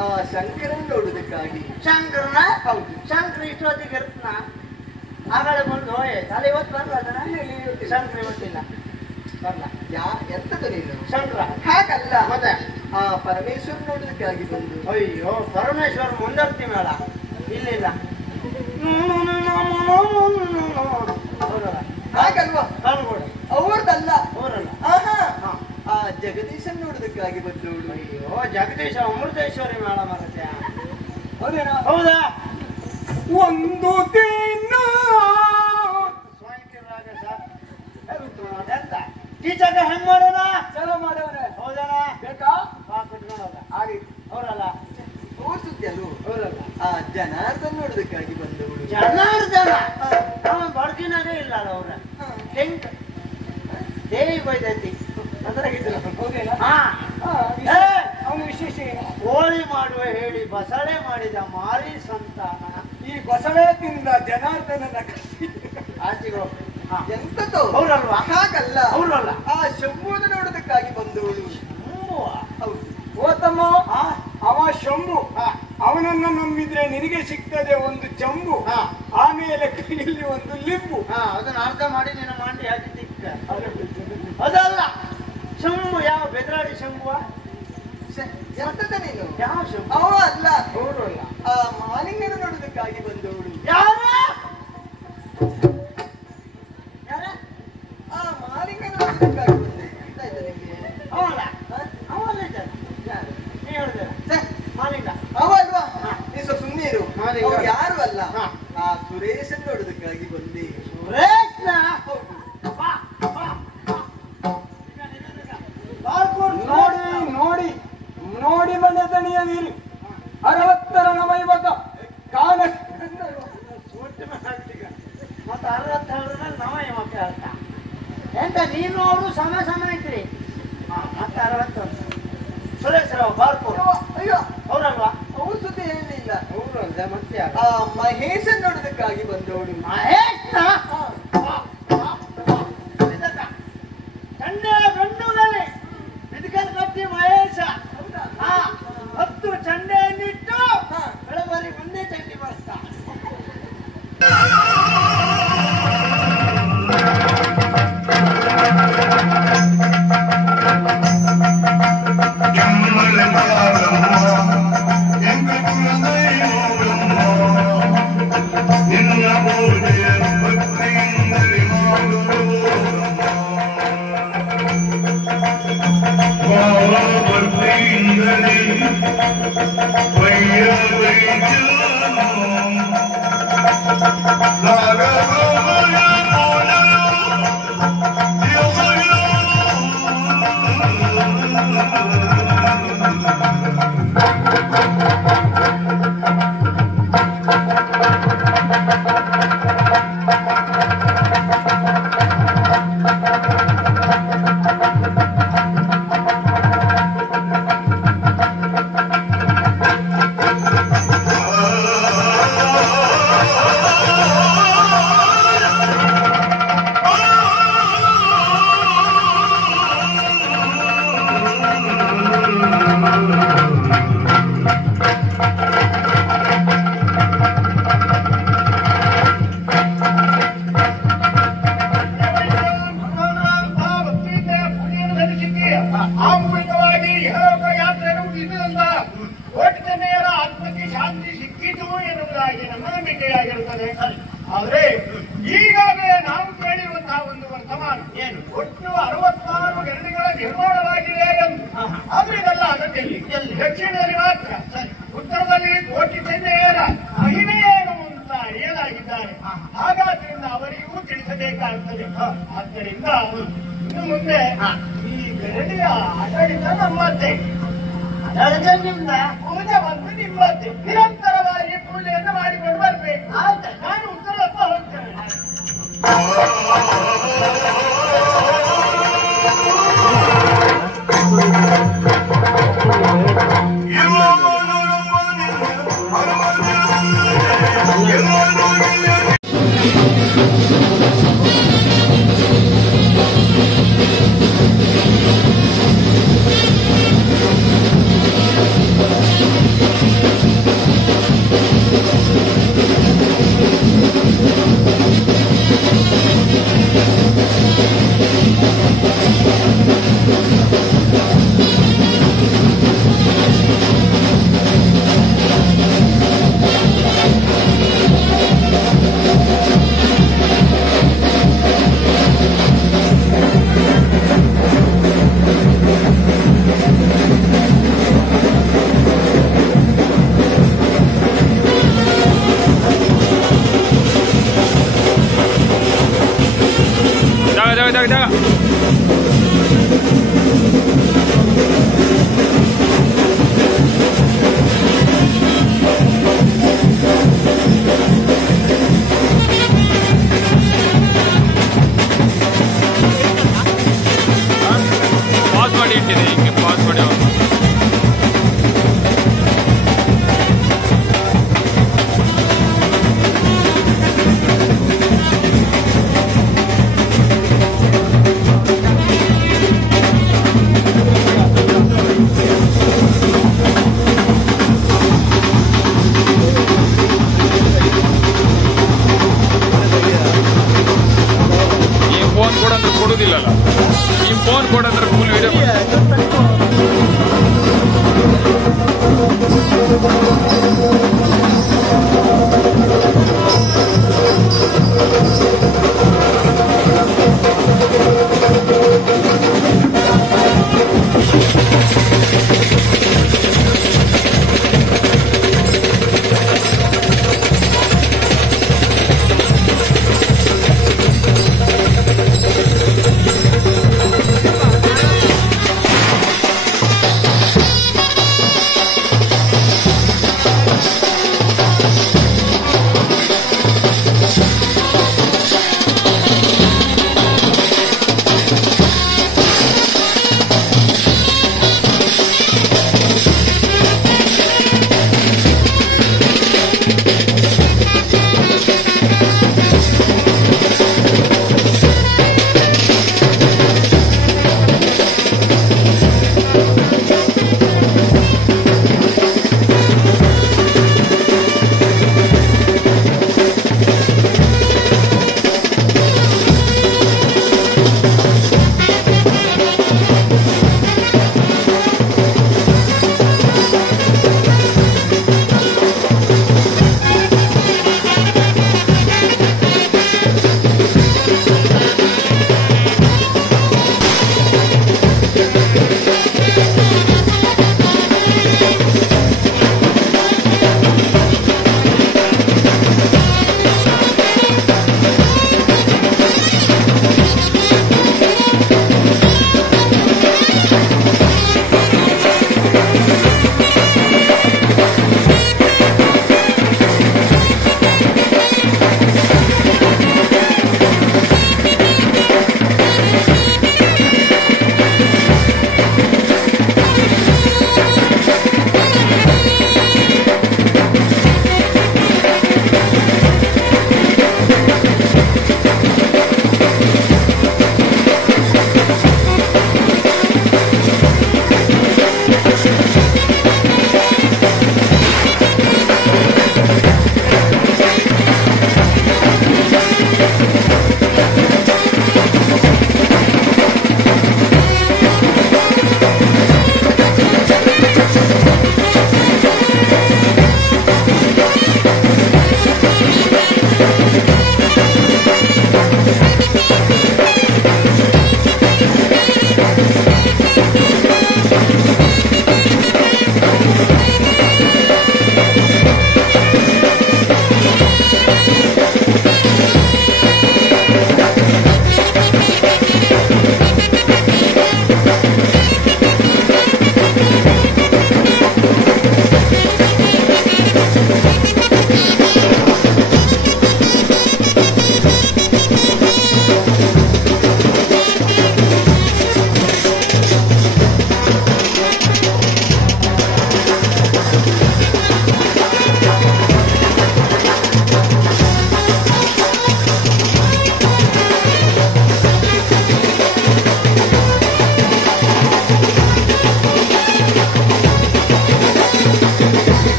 ಆ ಶಂಕರನ್ ನೋಡುವುದಕ್ಕಾಗಿ. ಶಂಕರನ? ಹೌದು. ಶಂಕರ ಇಷ್ಟೊತ್ತಿಗೆ ಇರ್ತನ ಆಗಲೇ ಬಂದು ತಲೆ ಇವತ್ತು ಬರ್ಲ ಶಂಕರ ಇವತ್ತಿಲ್ಲ ಬರ್ಲ. ಎಂತದು ನೀನು? ಶಂಕರ ಹಾಗಲ್ಲ. ಮತ್ತೆ ಆ ಪರಮೇಶ್ವರ ನೋಡುವುದಕ್ಕಾಗಿ ಬಂದು. ಅಯ್ಯೋ ಪರಮೇಶ್ವರ ಮುಂದರ್ತಿ ಮೇಳ ಇಲ್ಲಿಲ್ಲ. ಹೌದಲ್ಲ ಹಾಗಲ್ವಾ? ಕಣ್ಕೊಡು ಅವ್ರದ್ದಲ್ಲ. ಅವರಲ್ಲ. ಆಹಾ. ಹಾ. ಆ ಜಗದೀಶನ್ ನೋಡುವುದಕ್ಕಾಗಿ ಬಂದವಳು. ಅಯ್ಯೋ ಜಗದೀಶ ಅಮೃತೇಶ್ವರಿ ಮೇಳ ಮರತೆ. ಹೌದೇನಾ? ಹೌದಾ? ಒಂದು ದಿನ ಸ್ವಾಯಂಕಿರಾಗ ಎಂತ ಟೀಚರ್ಗ ಹೆಂಗ್ ಮಾಡೋಣ? ಚಲೋ ಮಾಡವನೆ. ಹೌದಣ? ಬೇಕಾ? ಕುಟ್ಕೊಂಡೋದ ಹಾಗೆ ಅವರಲ್ಲ. ಅವ್ರ ಸುದ್ದಿ ಅಲ್ವ? ಅವರಲ್ಲ. ಆ ಜನಾರ್ದನ್ ನೋಡುವುದಕ್ಕಾಗಿ ಬಂದವಳು. ಜನಾರ್ದನ ಅವ ಬಡ್ಕಿನಾಗೇ ಇಲ್ಲ ಅವ್ರ ಹಾ. ಹೆಂಗ್ ದೇವಿ ಬೈದೈತಿ ಅದ್ರಾಗಿದ್ರು. ಹೌದೇನಾ? ಹಾ. ವಿಶೇಷ. ಏ! ಅವನು ವಿಶೇಷ ಏನು? ಹೋಳಿ ಮಾಡುವ ಹೇಳಿ ಬಸಳೆ ಮಾಡಿದ ಮಾರಿ ಸಂತಾನ ಈ ಬಸಳೆ ತಿಂದ ಜನಾರ್ದನನ ಕಸಿ. ಆಚೆಗೆ ಹೋಗ್ಬೇಕು. ಹಾ. ಎಂತದ್ದು? ಅವ್ರಲ್ವಾ? ಹಾಗಲ್ಲ. ಅವ್ರಲ್ಲ. ಆ ಶಂಭುವನ್ನು ನೋಡುವುದಕ್ಕಾಗಿ ಬಂದವಳು. ಹೌದು. ಓ ತಮ್ಮ, ಹಾ. ಅವ ಶಂಭು. ಹಾ. ಅವನನ್ನ ನಂಬಿದ್ರೆ ನಿನಗೆ ಸಿಗ್ತದೆ ಒಂದು ಚಂಬು. ಹಾ. ಆಮೇಲೆ ಕೈಯಲ್ಲಿ ಒಂದು ಲಿಂಬು. ಹಾ, ಅದನ್ನ ಅರ್ಥ ಮಾಡಿ ನಿನ್ನ ಮಾಡಿ ಹಾಕಿ ತಿಕ್ಕ. ಅದಲ್ಲ ಶಂಭು. ಯಾವ ಬೆದರಾಡಿ ಶಂಭುವ? ಎಂತದ ನೀನು? ಯಾವ ಶಂಭು? ಅವ ಅಲ್ಲ. ಅವರಲ್ಲ. ಆ ಮಾಲಿನ್ಯನ ನೋಡುವುದಕ್ಕಾಗಿ ಬಂದವಳು. ಯಾರ? ಯಾರ? ಆ ಮಾಲಿನ್ಯನ ನೋಡುವುದಕ್ಕಾಗಿ ಬಂದೆ. ಗೊತ್ತಾಯ್ತಾ ನಿಮ್ಗೆ? ಅವಲ್ಲ. ಹಾ? ಅವಲ್ಲ ಇದ್ದಾನೆ. ಯಾರು? ನೀ ಹೇಳಿದೆ ಛೆ, ಮಾಲಿಂಗ. ಅವ ಅಲ್ವಾ? ಹಾ. ನೀ ಸ್ವಲ್ಪ ಸುಮ್ಮನೆ ಇರು. ಮಾಲಿಂಗ. ಅವ್ರು ಯಾರು ಅಲ್ಲ. ಹಾ. ಆ ಸುರೇಶನ್ ನೋಡುವುದಕ್ಕಾಗಿ ಬಂದೆ. ಸುರೇಶ್ನ? ಹೌದು. ಬಾ, ಬಾ, ಬಾ. ಬಾರ್ಕೋಡ್ ನೋಡಿ ನೋಡಿ ನೋಡಿ ಮನೆ ದಣಿಯ ನೀರು 60ರ ನಮೈವಗ ಕಾನ ಮತ್ತೆ 62 ನವ ಮಕ್ಕಳ ಅರ್ಥ ಎಂತ ನೀನು ಅವರು ಸಮ ಇದ್ರಿ. ಮತ್ತೆ 61 ಸುರೇಶ್ ರಾವ್ ಬಾರ್ಕೋಡ್ ಅಯ್ಯೋ, ಅವರಲ್ವಾ? ಅವ್ರ ಸುದ್ದಿ ಹೇಳಲಿಲ್ಲ. ಅವರಲ್ಲ. ನೋಡುದ ಮತ್ತೆ ಯಾರು? ಆ ಮಹೇಶನ್ ನೋಡುದಕ್ಕಾಗಿ ಬಂದವಳು. ಮಹೇಶ ಚಂಡೆ ಗಂಡುಗಲಿ ಇದಕ್ಕೆ ಕಟ್ಟಿ ಮಹೇಶ 10 ಚಂಡೆಯನ್ನಿಟ್ಟು ಬೆಳಬರಿ ಒಂದೇ ಚಂಡಿ ಬರ್ತಾ ಆಮೂಲಿಕವಾಗಿ ಇಹಲೋಕ ಯಾತ್ರೆಯನ್ನು ಇದರಿಂದ ಕೋಟಿತನೆಯರ ಆತ್ಮಕ್ಕೆ ಶಾಂತಿ ಸಿಕ್ಕಿತು ಎನ್ನುವುದಾಗಿ ನಮ್ಮ ನಂಬಿಕೆಯಾಗಿರುತ್ತದೆ. ಆದರೆ ಈಗಾಗಲೇ ನಾವು ಕೇಳಿರುವಂತಹ ಒಂದು ವರ್ತಮಾನ ಏನು ಒಟ್ಟು 66 ಗರಡಿಗಳ ನಿರ್ಮಾಣವಾಗಿದೆ ಎಂದು. ಆದ್ರೆ ಇದೆಲ್ಲ ಅಗತ್ಯಲ್ಲಿ ದಕ್ಷಿಣದಲ್ಲಿ ಮಾತ್ರ, ಉತ್ತರದಲ್ಲಿ ಕೋಟಿತನೆಯರ ಮಹಿಮೆ ಏನು ಅಂತ ಅರಿಯಲಾಗಿದ್ದಾರೆ. ಹಾಗಾದ್ರಿಂದ ಅವರಿಗೂ ತಿಳಿಸಬೇಕಾಗುತ್ತದೆ. ಆದ್ದರಿಂದ ಇನ್ನು ಮುಂದೆ ಈ ಗರಡಿಯ ಆಡಳಿತ ನಮ್ಮತ್ತೆ, ಪೂಜೆ ಬಂದು ನಿಮ್ಮತ್ತೆ. ನಿರಂತರವಾಗಿ ಪೂಜೆಯನ್ನು ಮಾಡಿಕೊಂಡು ಬರಬೇಕು. ನಾನು ಉತ್ತರಪ್ಪ ಹೋಗ್ತೇನೆ. जागा पास ಮಾಡಿ ಇಟ್ಟಿದೆ ಹಿಂಗೆ ಪಾಸ್ ಮಾಡಿ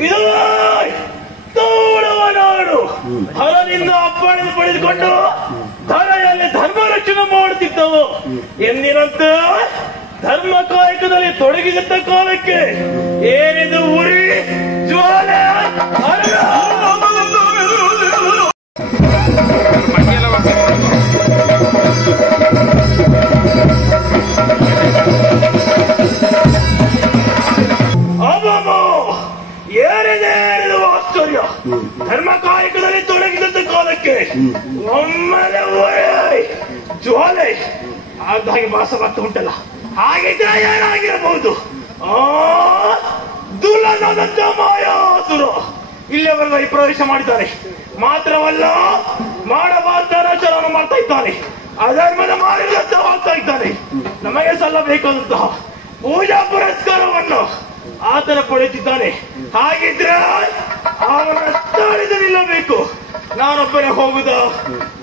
ಇದು ತೋಡುವ ನಾಡು. ಹರನಿಂದ ಅಪ್ಪಣೆ ಪಡೆದುಕೊಂಡು ಧರೆಯಲ್ಲಿ ಧರ್ಮ ರಕ್ಷಣೆ ಮಾಡುತ್ತಿದ್ದವು. ಎಂದಿನಂತೆ ಧರ್ಮ ಕಾಯಕದಲ್ಲಿ ತೊಡಗಿದ್ದ ಕಾಲಕ್ಕೆ ಏನಿದು ಉರಿ ಜ್ವಾಲೆ ಏನಿದೆ ಆಶ್ಚರ್ಯ. ಧರ್ಮ ಕಾಯಕದಲ್ಲಿ ತೊಡಗಿದಂತ ಕಾಲಕ್ಕೆ ಒಮ್ಮೆಲೆ ಜ್ವಾಲೆ ಆದಾಗಿ ಭಾಸವಾಗ್ತಾ ಉಂಟಲ್ಲ. ಹಾಗಿದ್ರೆ ಏನಾಗಿರಬಹುದು? ದುರ್ಲಭದಂತ ಮಾಯಾಸುರು ಇಲ್ಲಿಯವರೆಗೆ ಪ್ರವೇಶ ಮಾಡಿದ್ದಾರೆ. ಮಾತ್ರವಲ್ಲ, ಮಾಡಬಾರ್ದ ಆಚಾರವನ್ನು ಮಾಡ್ತಾ ಇದ್ದಾನೆ. ಅಧರ್ಮದ ಮಾರ್ಗದರ್ಶನವಾಗ್ತಾ ಇದ್ದಾನೆ. ನಮಗೆ ಸಲ್ಲಬೇಕಾದಂತಹ ಪೂಜಾ ಪುರಸ್ಕಾರವನ್ನು ಆತನ ಪಡೆಯುತ್ತಿದ್ದಾನೆ. ಹಾಗಿದ್ರೆ ಅವನ ತಾಳಿದ ನಿಲ್ಲಬೇಕು. ನಾನೊಬ್ಬನೇ ಹೋಗುದ?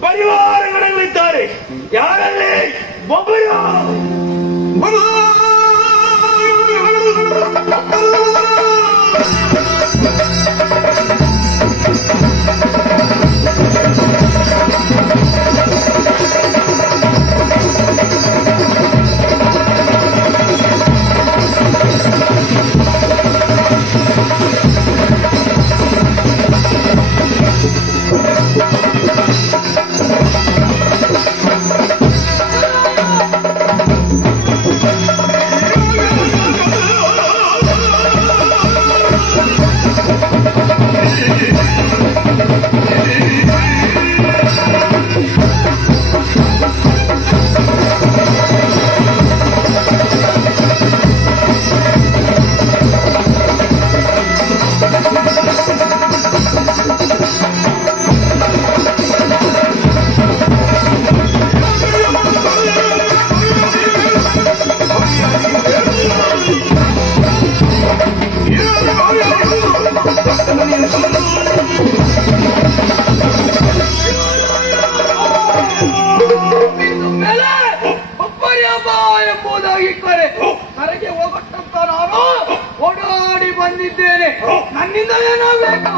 ಪರಿವಾರಗಳಿದ್ದಾರೆ. ಯಾರಲ್ಲಿ ಒಬ್ಬರು ಎಂಬುದಾಗಿ ಕರೆಗೆ ಹೋಗಟ್ಟಂತ ನಾನು ಓಡಾಡಿ ಬಂದಿದ್ದೇನೆ. ನನ್ನಿಂದ ಏನಾಗಬೇಕು?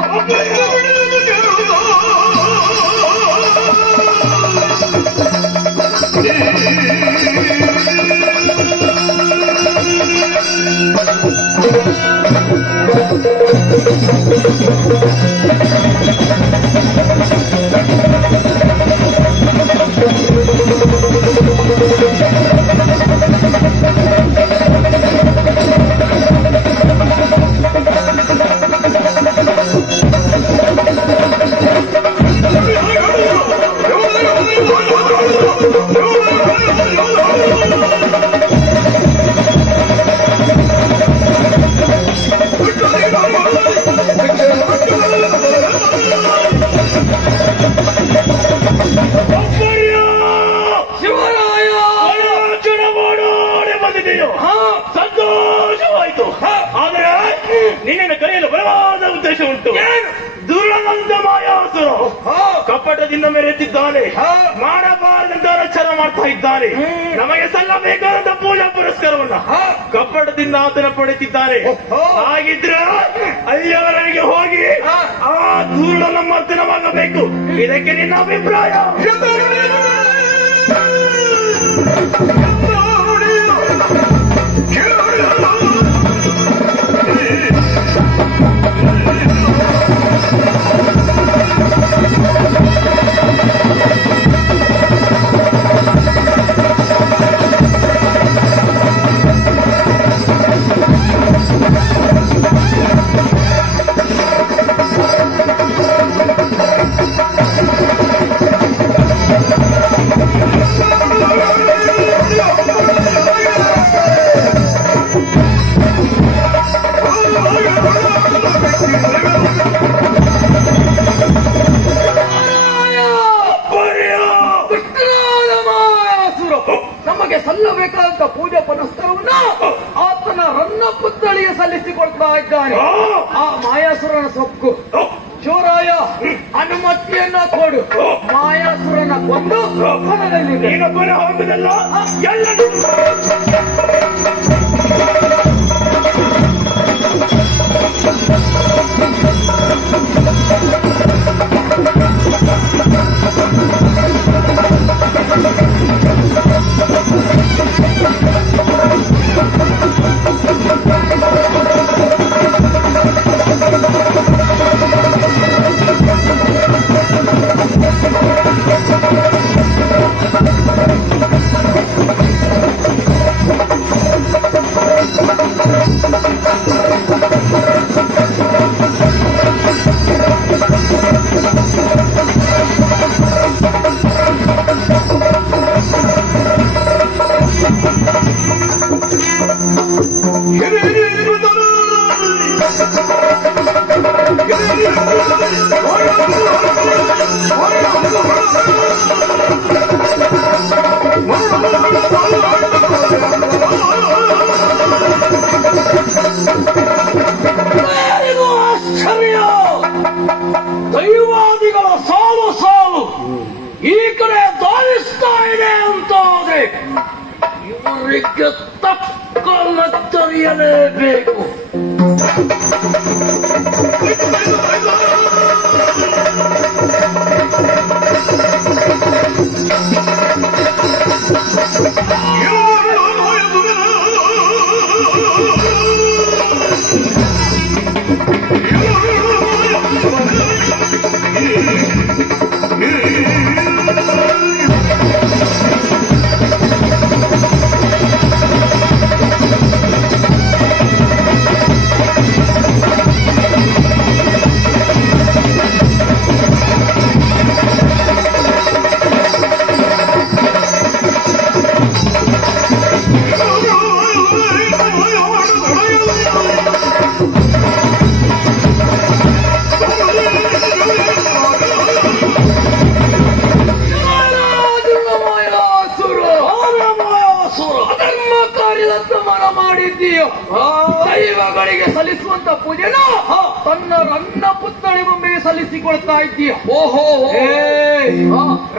ಸಂತೋಷವಾಯಿತು. ಆದರೆ ನಿನ್ನನ್ನು ಕರೆಯಲು ಬಲವಾದ ಉದ್ದೇಶ ಉಂಟು. ದುರ್ಲಭಂತ ಮಾಯಾಸುರ ಕಪಟದಿಂದ ಮೆರೆತಿದ್ದಾನೆ. ಮಾಡಬಾರದಂತ ರಚನ ಮಾಡ್ತಾ ಇದ್ದಾನೆ. ನಮಗೆ ಸಲ್ಲಬೇಕಾದಂತ ಪೂಜಾ ಪುರಸ್ಕಾರವನ್ನ ಕಪಟದಿಂದ ಆತನ ಪಡೆಯುತ್ತಿದ್ದಾನೆ. ಹಾಗಿದ್ರೆ ಅಲ್ಲಿಯವರೆಗೆ ಹೋಗಿ ಆ ದುರ್ಲಭ ಮರ್ತನವಾಗಬೇಕು. ಇದಕ್ಕೆ ನಿನ್ನ ಅಭಿಪ್ರಾಯ? ನಮಗೆ ಸಲ್ಲಬೇಕಾದಂತ ಪೂಜೆ ಪುನಸ್ಕಾರವನ್ನ ಆತನ ರನ್ನ ಪುತ್ಥಳಿಗೆ ಸಲ್ಲಿಸಿಕೊಳ್ತಾ ಇದ್ದಾನೆ. ಆ ಮಾಯಾಸುರನ ಸೊಕ್ಕು ಚೋರಾಯ ಅನುಮತಿಯನ್ನ ಕೊಡು. ಮಾಯಾಸುರನ ಕೊಂದು ನೀನೊಬ್ಬನ ಹೋಗುದಲ್ಲ ಎಲ್ಲ ಆಶ್ಚರ್ಯ! ದೈವಾದಿಗಳ ಸಾಲು ಸಾಲು ಈ ಕಡೆ ಧಾವಿಸ್ತಾ ಇದೆ ಅಂತಾದ್ರೆ ಇವರಿಗೆ ತಕ್ಕ ಮತ್ತರಿಯಲೇಬೇಕು. ದೈವಗಳಿಗೆ ಸಲ್ಲಿಸುವಂತ ಪೂಜೆನ ತನ್ನ ರನ್ನ ಪುತ್ಥಳಿ ಗೊಂಬೆಗೆ ಸಲ್ಲಿಸಿಕೊಳ್ತಾ ಇದ್ದೀಯ. ಓಹೋ,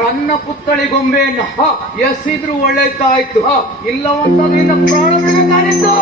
ರನ್ನ ಪುತ್ಥಳಿ ಗೊಂಬೆಯನ್ನ ಎಸಿದ್ರು ಒಳ್ಳೆದಾಯ್ತು, ಇಲ್ಲವಂತ ನಿನ್ನ ಪ್ರಾಣ ಬಿಡಬೇಕಾಗಿತ್ತು.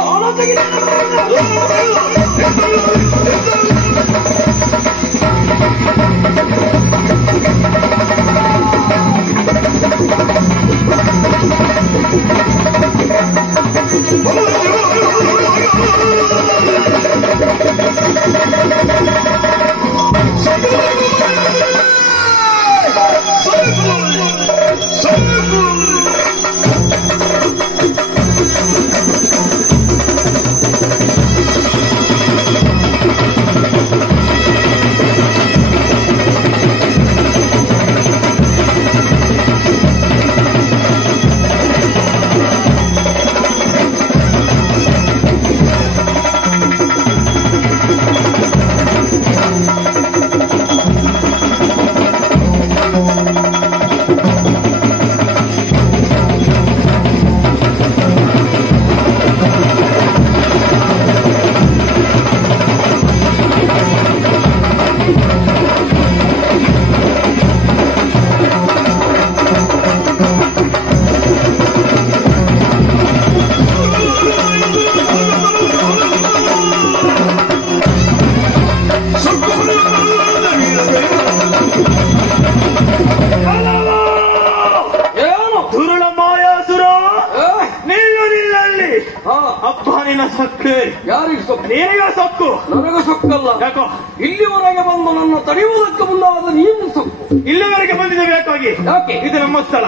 ಯಾರಿಗೆ ಸೊಕ್ಕು? ನೀರಿಗೆ ಸೊಕ್ಕು, ನನಗೆ ಸೊಕ್ಕಲ್ಲ. ಯಾಕೋ ಇಲ್ಲಿವರೆಗೆ ಬಂದು ನನ್ನ ತಡೆಯುವುದಕ್ಕೆ ಮುಂದಾದ ನೀನು ಸೊಕ್ಕು. ಇಲ್ಲಿವರೆಗೆ ಬಂದಿದ್ದೇವೆ ಯಾಕಾಗಿ? ಯಾಕೆ? ಇದು ನಮ್ಮ ಸ್ಥಳ,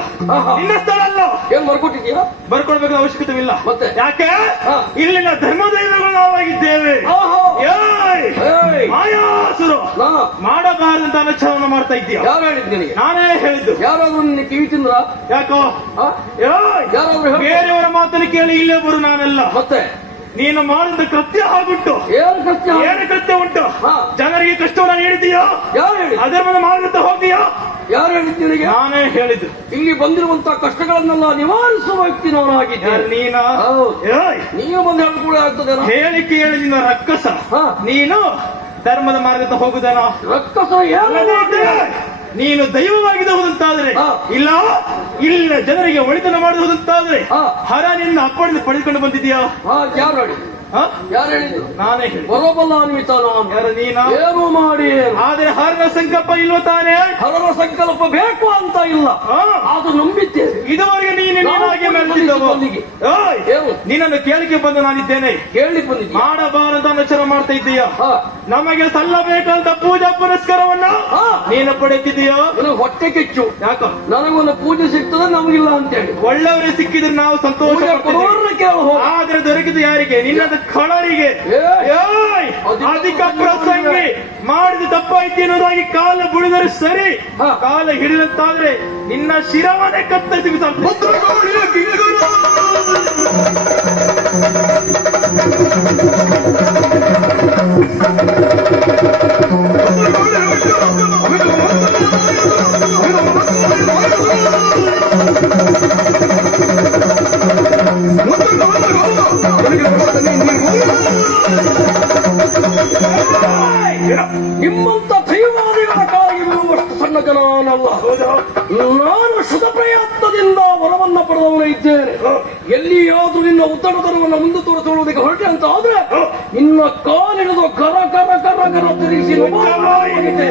ನಿನ್ನ ಸ್ಥಳ ಅಲ್ಲ. ಏನ್ ಬರ್ಕೊಟ್ಟಿದ್ದೀಯಾ? ಬರ್ಕೊಡ್ಬೇಕು ಅವಶ್ಯಕತೆವಿಲ್ಲ. ಮತ್ತೆ ಯಾಕೆ? ಇಲ್ಲಿನ ಧರ್ಮದೈವಗಳು ನಾವಾಗಿದ್ದೇವೆ. ಮಾಯಾಸುರು ಮಾಡಬಾರದಂತ ಅನಚ್ಛವನ್ನು ಮಾಡ್ತಾ ಇದ್ದೀಯ. ಯಾರು ಹೇಳಿದ್ ನಿನಗೆ? ನಾನೇ ಹೇಳಿದ್ದು. ಯಾರಾದ್ರೂ ನಿನ್ನ ಕಿವಿ ತಿಂದ್ರ? ಯಾಕೋ ಯಾರಾದ್ರೂ ಬೇರೆಯವರ ಮಾತನ್ನು ಕೇಳಿ ಇಲ್ಲೇ ಬರು ನಾನಲ್ಲ. ಮತ್ತೆ ನೀನು ಮಾಡಿದ ಕೃತ್ಯ ಆಗುಂಟು. ಏನು ಕೃತ್ಯ ಉಂಟು? ಜನರಿಗೆ ಕಷ್ಟವನ್ನು ನೀಡಿದ್ದೀಯೋ? ಯಾರು ಹೇಳಿ? ಅಧರ್ಮದ ಮಾರ್ಗದ ಹೋಗಿಯೋ? ಯಾರು ಹೇಳಿದ್ದು ನಿನಗೆ? ನಾನೇ ಹೇಳಿದ್ದು. ಇಲ್ಲಿ ಬಂದಿರುವಂತಹ ಕಷ್ಟಗಳನ್ನೆಲ್ಲ ನಿವಾರಿಸುವ ವ್ಯಕ್ತಿ ನಾನಾಗಿದ್ದೇನೆ. ನೀನು ನೀನು ಬಂದು ಹೇಳಿ ಕೂಡ ಆಗ್ತದೆ. ಹೇಳಿಕೆ ಹೇಳಿ ನಿನ್ನ ರಕ್ಕಸ. ನೀನು ಧರ್ಮದ ಮಾರ್ಗದ ಹೋಗುದನೋ? ರಕ್ಕಸ ನೀನು ದೈವವಾಗಿರುವುದಂತಾದ್ರೆ ಇಲ್ಲ, ಇಲ್ಲ ಜನರಿಗೆ ಒಳಿತನ ಮಾಡುವುದಂತಾದ್ರೆ ಹರ ನಿನ್ನ ಅಪ್ಪಣೆ ಪಡೆದುಕೊಂಡು ಬಂದಿದೆಯಾ? ಯಾರು ಹೇಳಿ? ಯಾರು ಹೇಳಿದ್ರು? ನಾನೇ ಹೇಳಿ. ಬರೋಬಲ್ಲ ಅನ್ವಿತ ನಾನು. ಯಾರು ನೀನ? ಏನು ಮಾಡಿ? ಆದ್ರೆ ಹರನ ಸಂಕಲ್ಪ ಇಲ್ವ ತಾನೇ? ಹರನ ಸಂಕಲ್ಪ ಬೇಕು ಅಂತ ಇಲ್ಲ, ಅದು ನಂಬಿದ್ದೇವೆ. ಇದುವರೆಗೆ ನೀನಾಗಿ ಮೆರೆದಿದ್ದವು. ನಿನ್ನನ್ನು ಕೇಳಿಕೆ ಬಂದು ನಾನಿದ್ದೇನೆ. ಕೇಳಿ ಬಂದಿದ್ದೆ. ಮಾಡಬಾರಂತ ಅನುಚಾರ ಮಾಡ್ತಾ ಇದ್ದೀಯ. ನಮಗೆ ಸಲ್ಲಬೇಕಂತ ಪೂಜಾ ಪುರಸ್ಕಾರವನ್ನ ನೀನು ಪಡೆದಿದ್ದೀಯೋ? ಹೊಟ್ಟೆ ಕಿಚ್ಚು. ಯಾಕ? ನನಗೊಂದು ಪೂಜೆ ಸಿಗ್ತದೆ, ನಮಗಿಲ್ಲ ಅಂತೇಳಿ. ಒಳ್ಳೆಯವರೇ ಸಿಕ್ಕಿದ್ರೆ ನಾವು ಸಂತೋಷ. ಆದ್ರೆ ದೊರಕಿದ್ದು ಯಾರಿಗೆ? ನಿನ್ನದ ಖಳರಿಗೆ. ಅಧಿಕ ಪ್ರಸಂಗಿ ಮಾಡಿದ ತಪ್ಪಾಯ್ತು ಎನ್ನುವುದಾಗಿ ಕಾಲ ಬುಡಿದರೆ ಸರಿ, ಕಾಲ ಹಿಡಿದಂತಾದ್ರೆ ನಿನ್ನ ಶಿರವನ್ನೇ ಕತ್ತರಿಸಿ ಬಿಸಾಡ್ತೇನೆ. ನಿಮ್ಮಂತ ದೈವಾದಿಗಳ ಕಾಲಿಗೆ ಬೀಳುವಷ್ಟು ಸಣ್ಣ ಜನ ನಾನಲ್ಲ. ನಾನು ಶುದ್ಧ ಪ್ರಯತ್ನದಿಂದ ವರವನ್ನ ಪಡೆದವನ ಇದ್ದೇನೆ. ಎಲ್ಲಿಯಾದ್ರೂ ನಿನ್ನ ಉತ್ತರತನವನ್ನು ಮುಂದೆ ತೋರಿಸಿಕೊಳ್ಳುವುದಕ್ಕೆ ಹೊರಟೆ ಅಂತ ಆದ್ರೆ ನಿನ್ನ ಕಾಲಿಡಿದು ಕರ ಕರ ಕರ ಕರ ತಿರುಗಿಸಿ ಮಾಡಿದ್ದೇನೆ.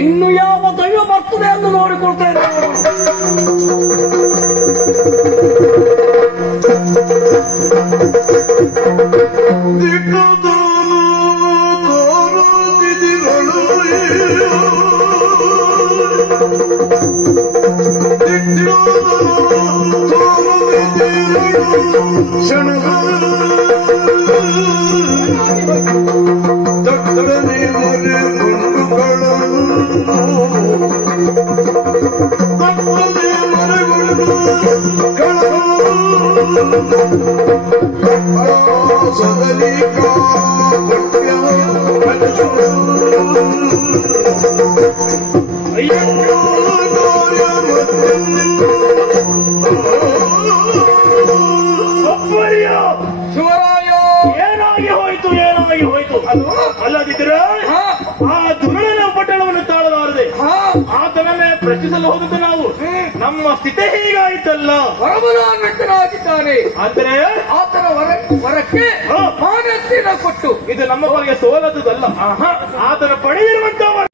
ಇನ್ನು ಯಾವ ದೈವ ಬರ್ತದೆ ಎಂದು ನೋಡಿಕೊಳ್ತೇನೆ. ಏನಾಗಿ ಹೋಯ್ತು ಅಲ್ಲದಿದ್ರೆ ಆ ದುರ್ಣನ ಪಟ್ಟಣವನ್ನು ತಾಳಲಾರದೆ ಆತನನ್ನೇ ಪ್ರಶ್ನಿಸಲು ಹೋದದ್ದು ನಾವು. ನಮ್ಮ ಸ್ಥಿತಿ ಹೀಗಾಯಿತಲ್ಲ. ಹೊರಬಲಾಗಿದ್ದಾನೆ ಆದರೆ ಆತನ ವರಕ್ಕೆ ಮಾನಸ್ಸಿನ ಕೊಟ್ಟು ಇದು ನಮ್ಮ ಬಳಿಗೆ ಸೋಲದುದಲ್ಲ. ಆತನ ಪಡೆದಿರುವಂತಹ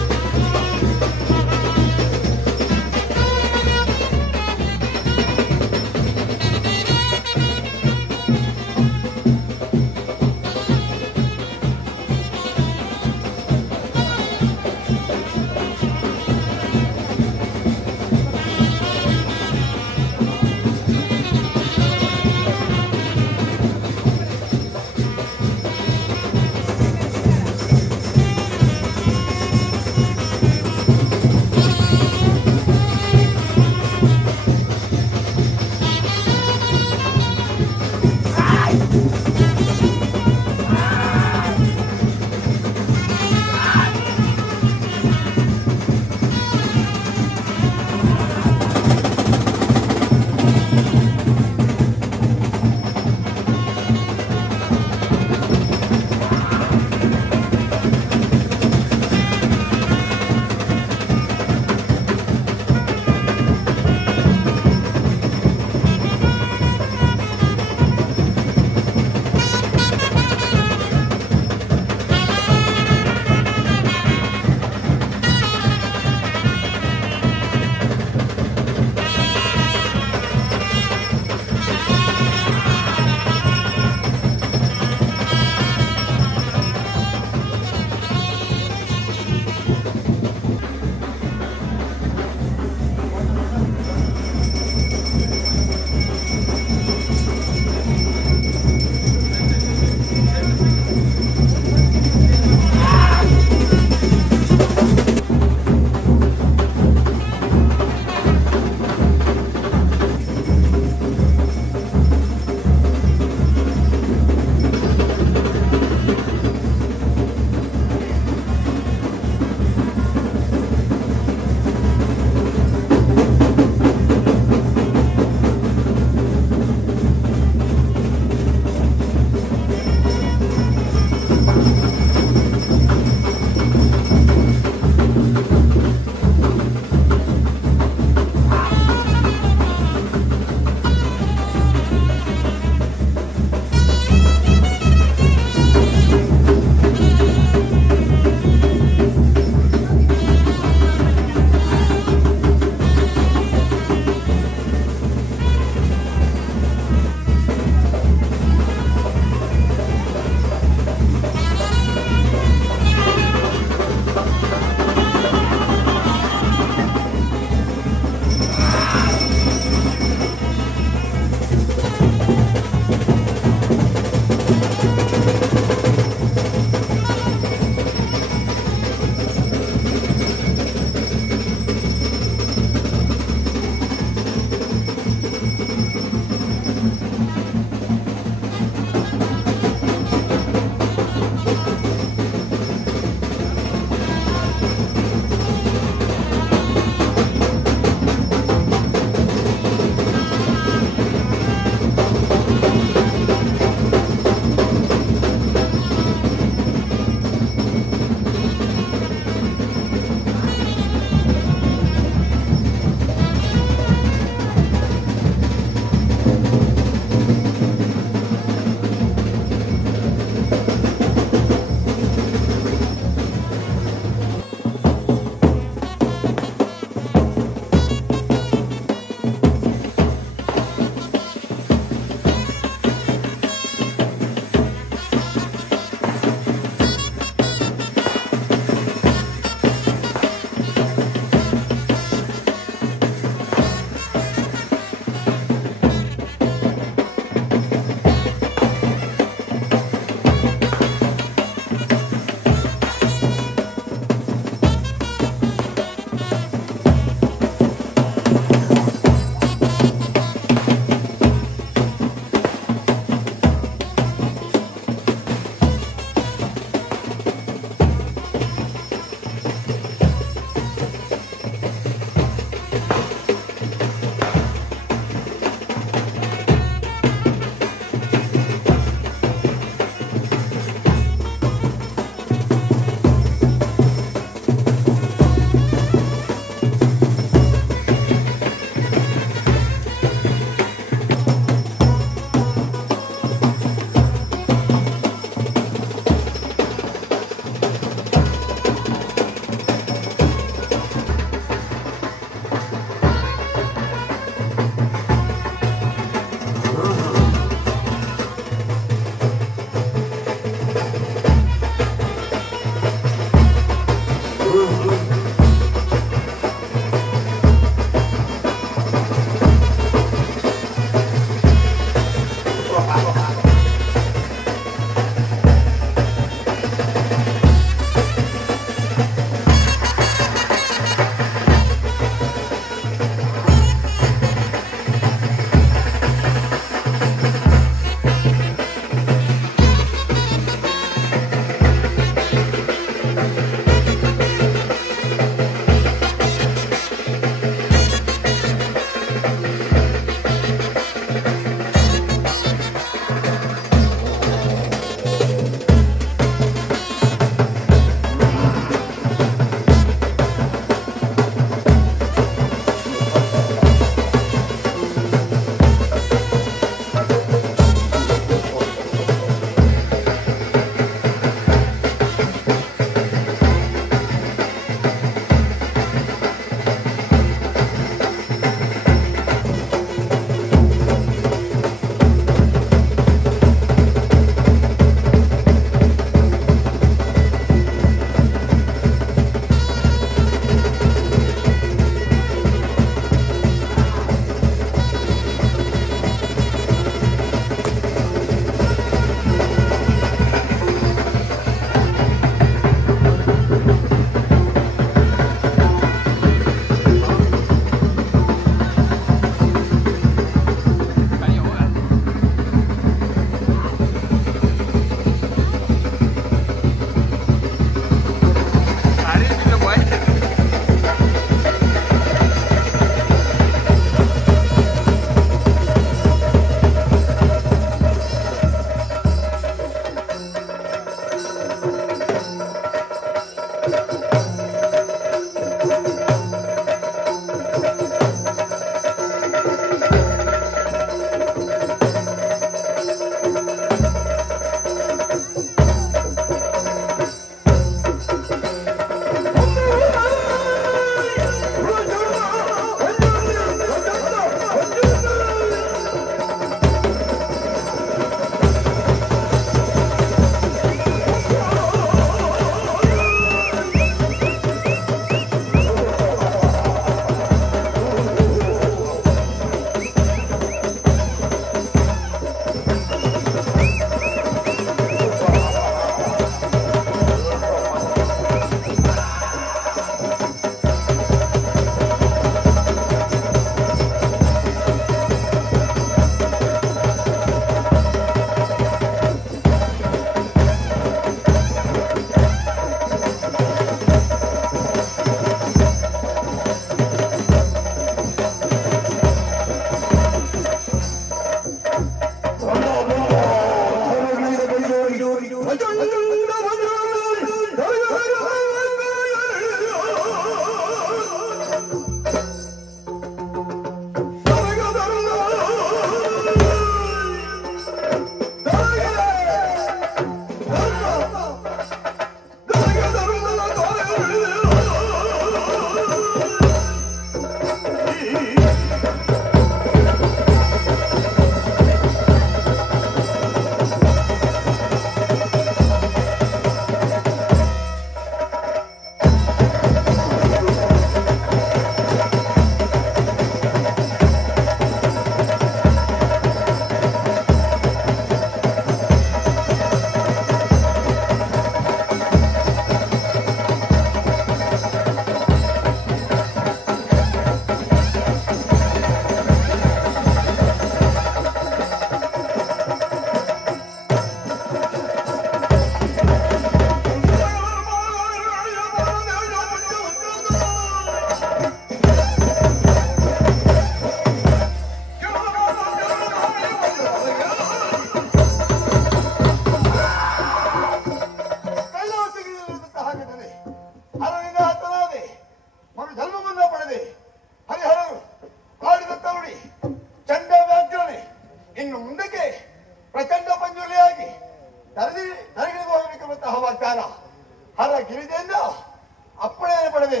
ಪಡೆದೆ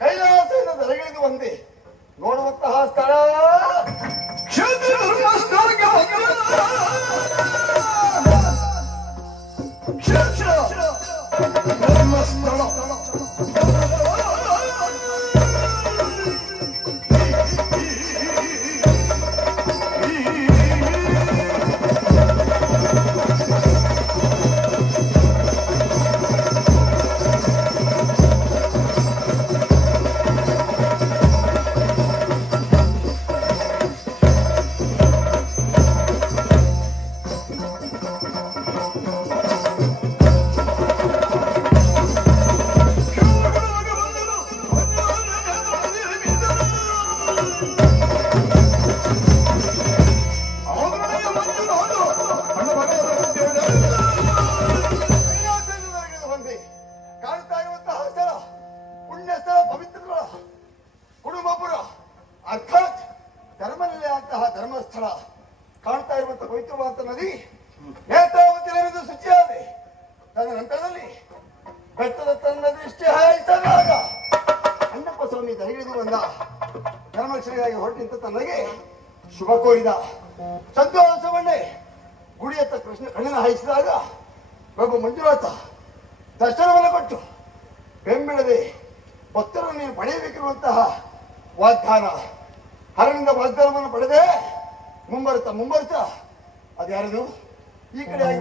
ಕೈಲಾಸದಿಂದ ದರಗಿಳಿದು ಬಂದೆ. ನೋಡುವಂತಹ ಸ್ಥಳ ಕ್ಷೇತ್ರ ಧರ್ಮಸ್ಥಳಕ್ಕೆ ಧರ್ಮಸ್ಥಳ ಧರ್ಮಸ್ಥಳ ಕಾಣ್ತಾ ಇರುವಂತಹ ಪವಿತ್ರವಾದ ನದಿ ನೇತ್ರಾವತಿ ನದಿದು ಶುಚಿಯಾದೆ. ತದನಂತರದಲ್ಲಿ ಬೆಟ್ಟದ ತನ್ನ ದೃಷ್ಟಿ ಹಾಯಿಸಿದಾಗ ಅಣ್ಣಪ್ಪ ಸ್ವಾಮಿ ದರಗಿಳಿದು ಬಂದ. ಧರ್ಮರಕ್ಷಣೆಗಾಗಿ ಹೊರಟಿಂತ ತನಗೆ ಶುಭ ಕೋರಿದ. ಸಂತೋಷವನ್ನೇ ಗುಡಿಯತ್ತ ಕೃಷ್ಣ ಕಣ್ಣನ್ನು ಹಾಯಿಸಿದಾಗ ಪ್ರಭು ಮಂಜುನಾಥ ದರ್ಶನವನ್ನು ಕೊಟ್ಟು ಬೆಂಬಿಡದೆ ಭಕ್ತರನ್ನು ನೀನು ಪಡೆಯಬೇಕಿರುವಂತಹ ವಾಗ್ದಾನ ಹರನಿಂದ ವಾಗ್ದಾನವನ್ನು ಪಡೆದೆ ಮುಂಬರ್ತಾ ಅದ್ಯಾರದು ಈ ಕಡೆ ಆಗಿ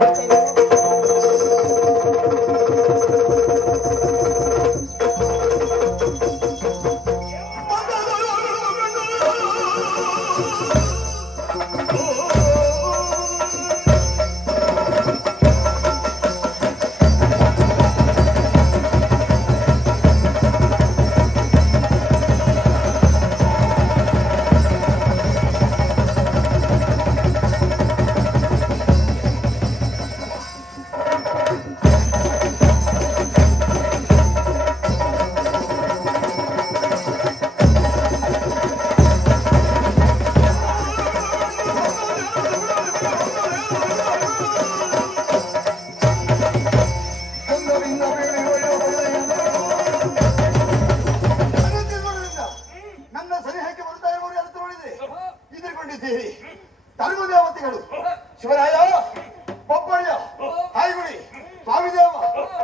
ಧರ್ಮದೇವತೆಗಳು ಶಿವರಾಯ, ಬೊಬ್ಬಯ್ಯ, ಹಾಯ್ಗುಡಿ, ಸ್ವಾಮಿದೇವ,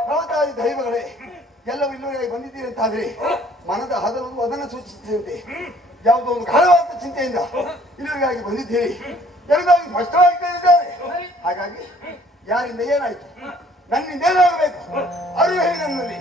ಪ್ರವತಾದಿ ದೈವಗಳೇ ಎಲ್ಲವೂ ಇಲ್ಲವರೆಗೆ ಬಂದಿದ್ದೀರಿ ಅಂತಾದ್ರೆ ಮನದ ಹದವನ್ನು ಅದನ್ನು ಸೂಚಿಸುತ್ತಂತೆ. ಯಾವುದೋ ಒಂದು ಗಾಢವಾದ ಚಿಂತೆಯಿಂದ ಇಲ್ಲಿವರೆಗಾಗಿ ಬಂದಿದ್ದೀರಿ ಎಲ್ಲರಿಗಾಗಿ ಸ್ಪಷ್ಟವಾಗಿ ತಿಳಿದಿದ್ದಾರೆ. ಹಾಗಾಗಿ ಯಾರಿಂದ ಏನಾಯ್ತು, ನನ್ನಿಂದ ಏನಾಗಬೇಕು ಅರಿವು ಹೇಳಿ ನನ್ನಲ್ಲಿ.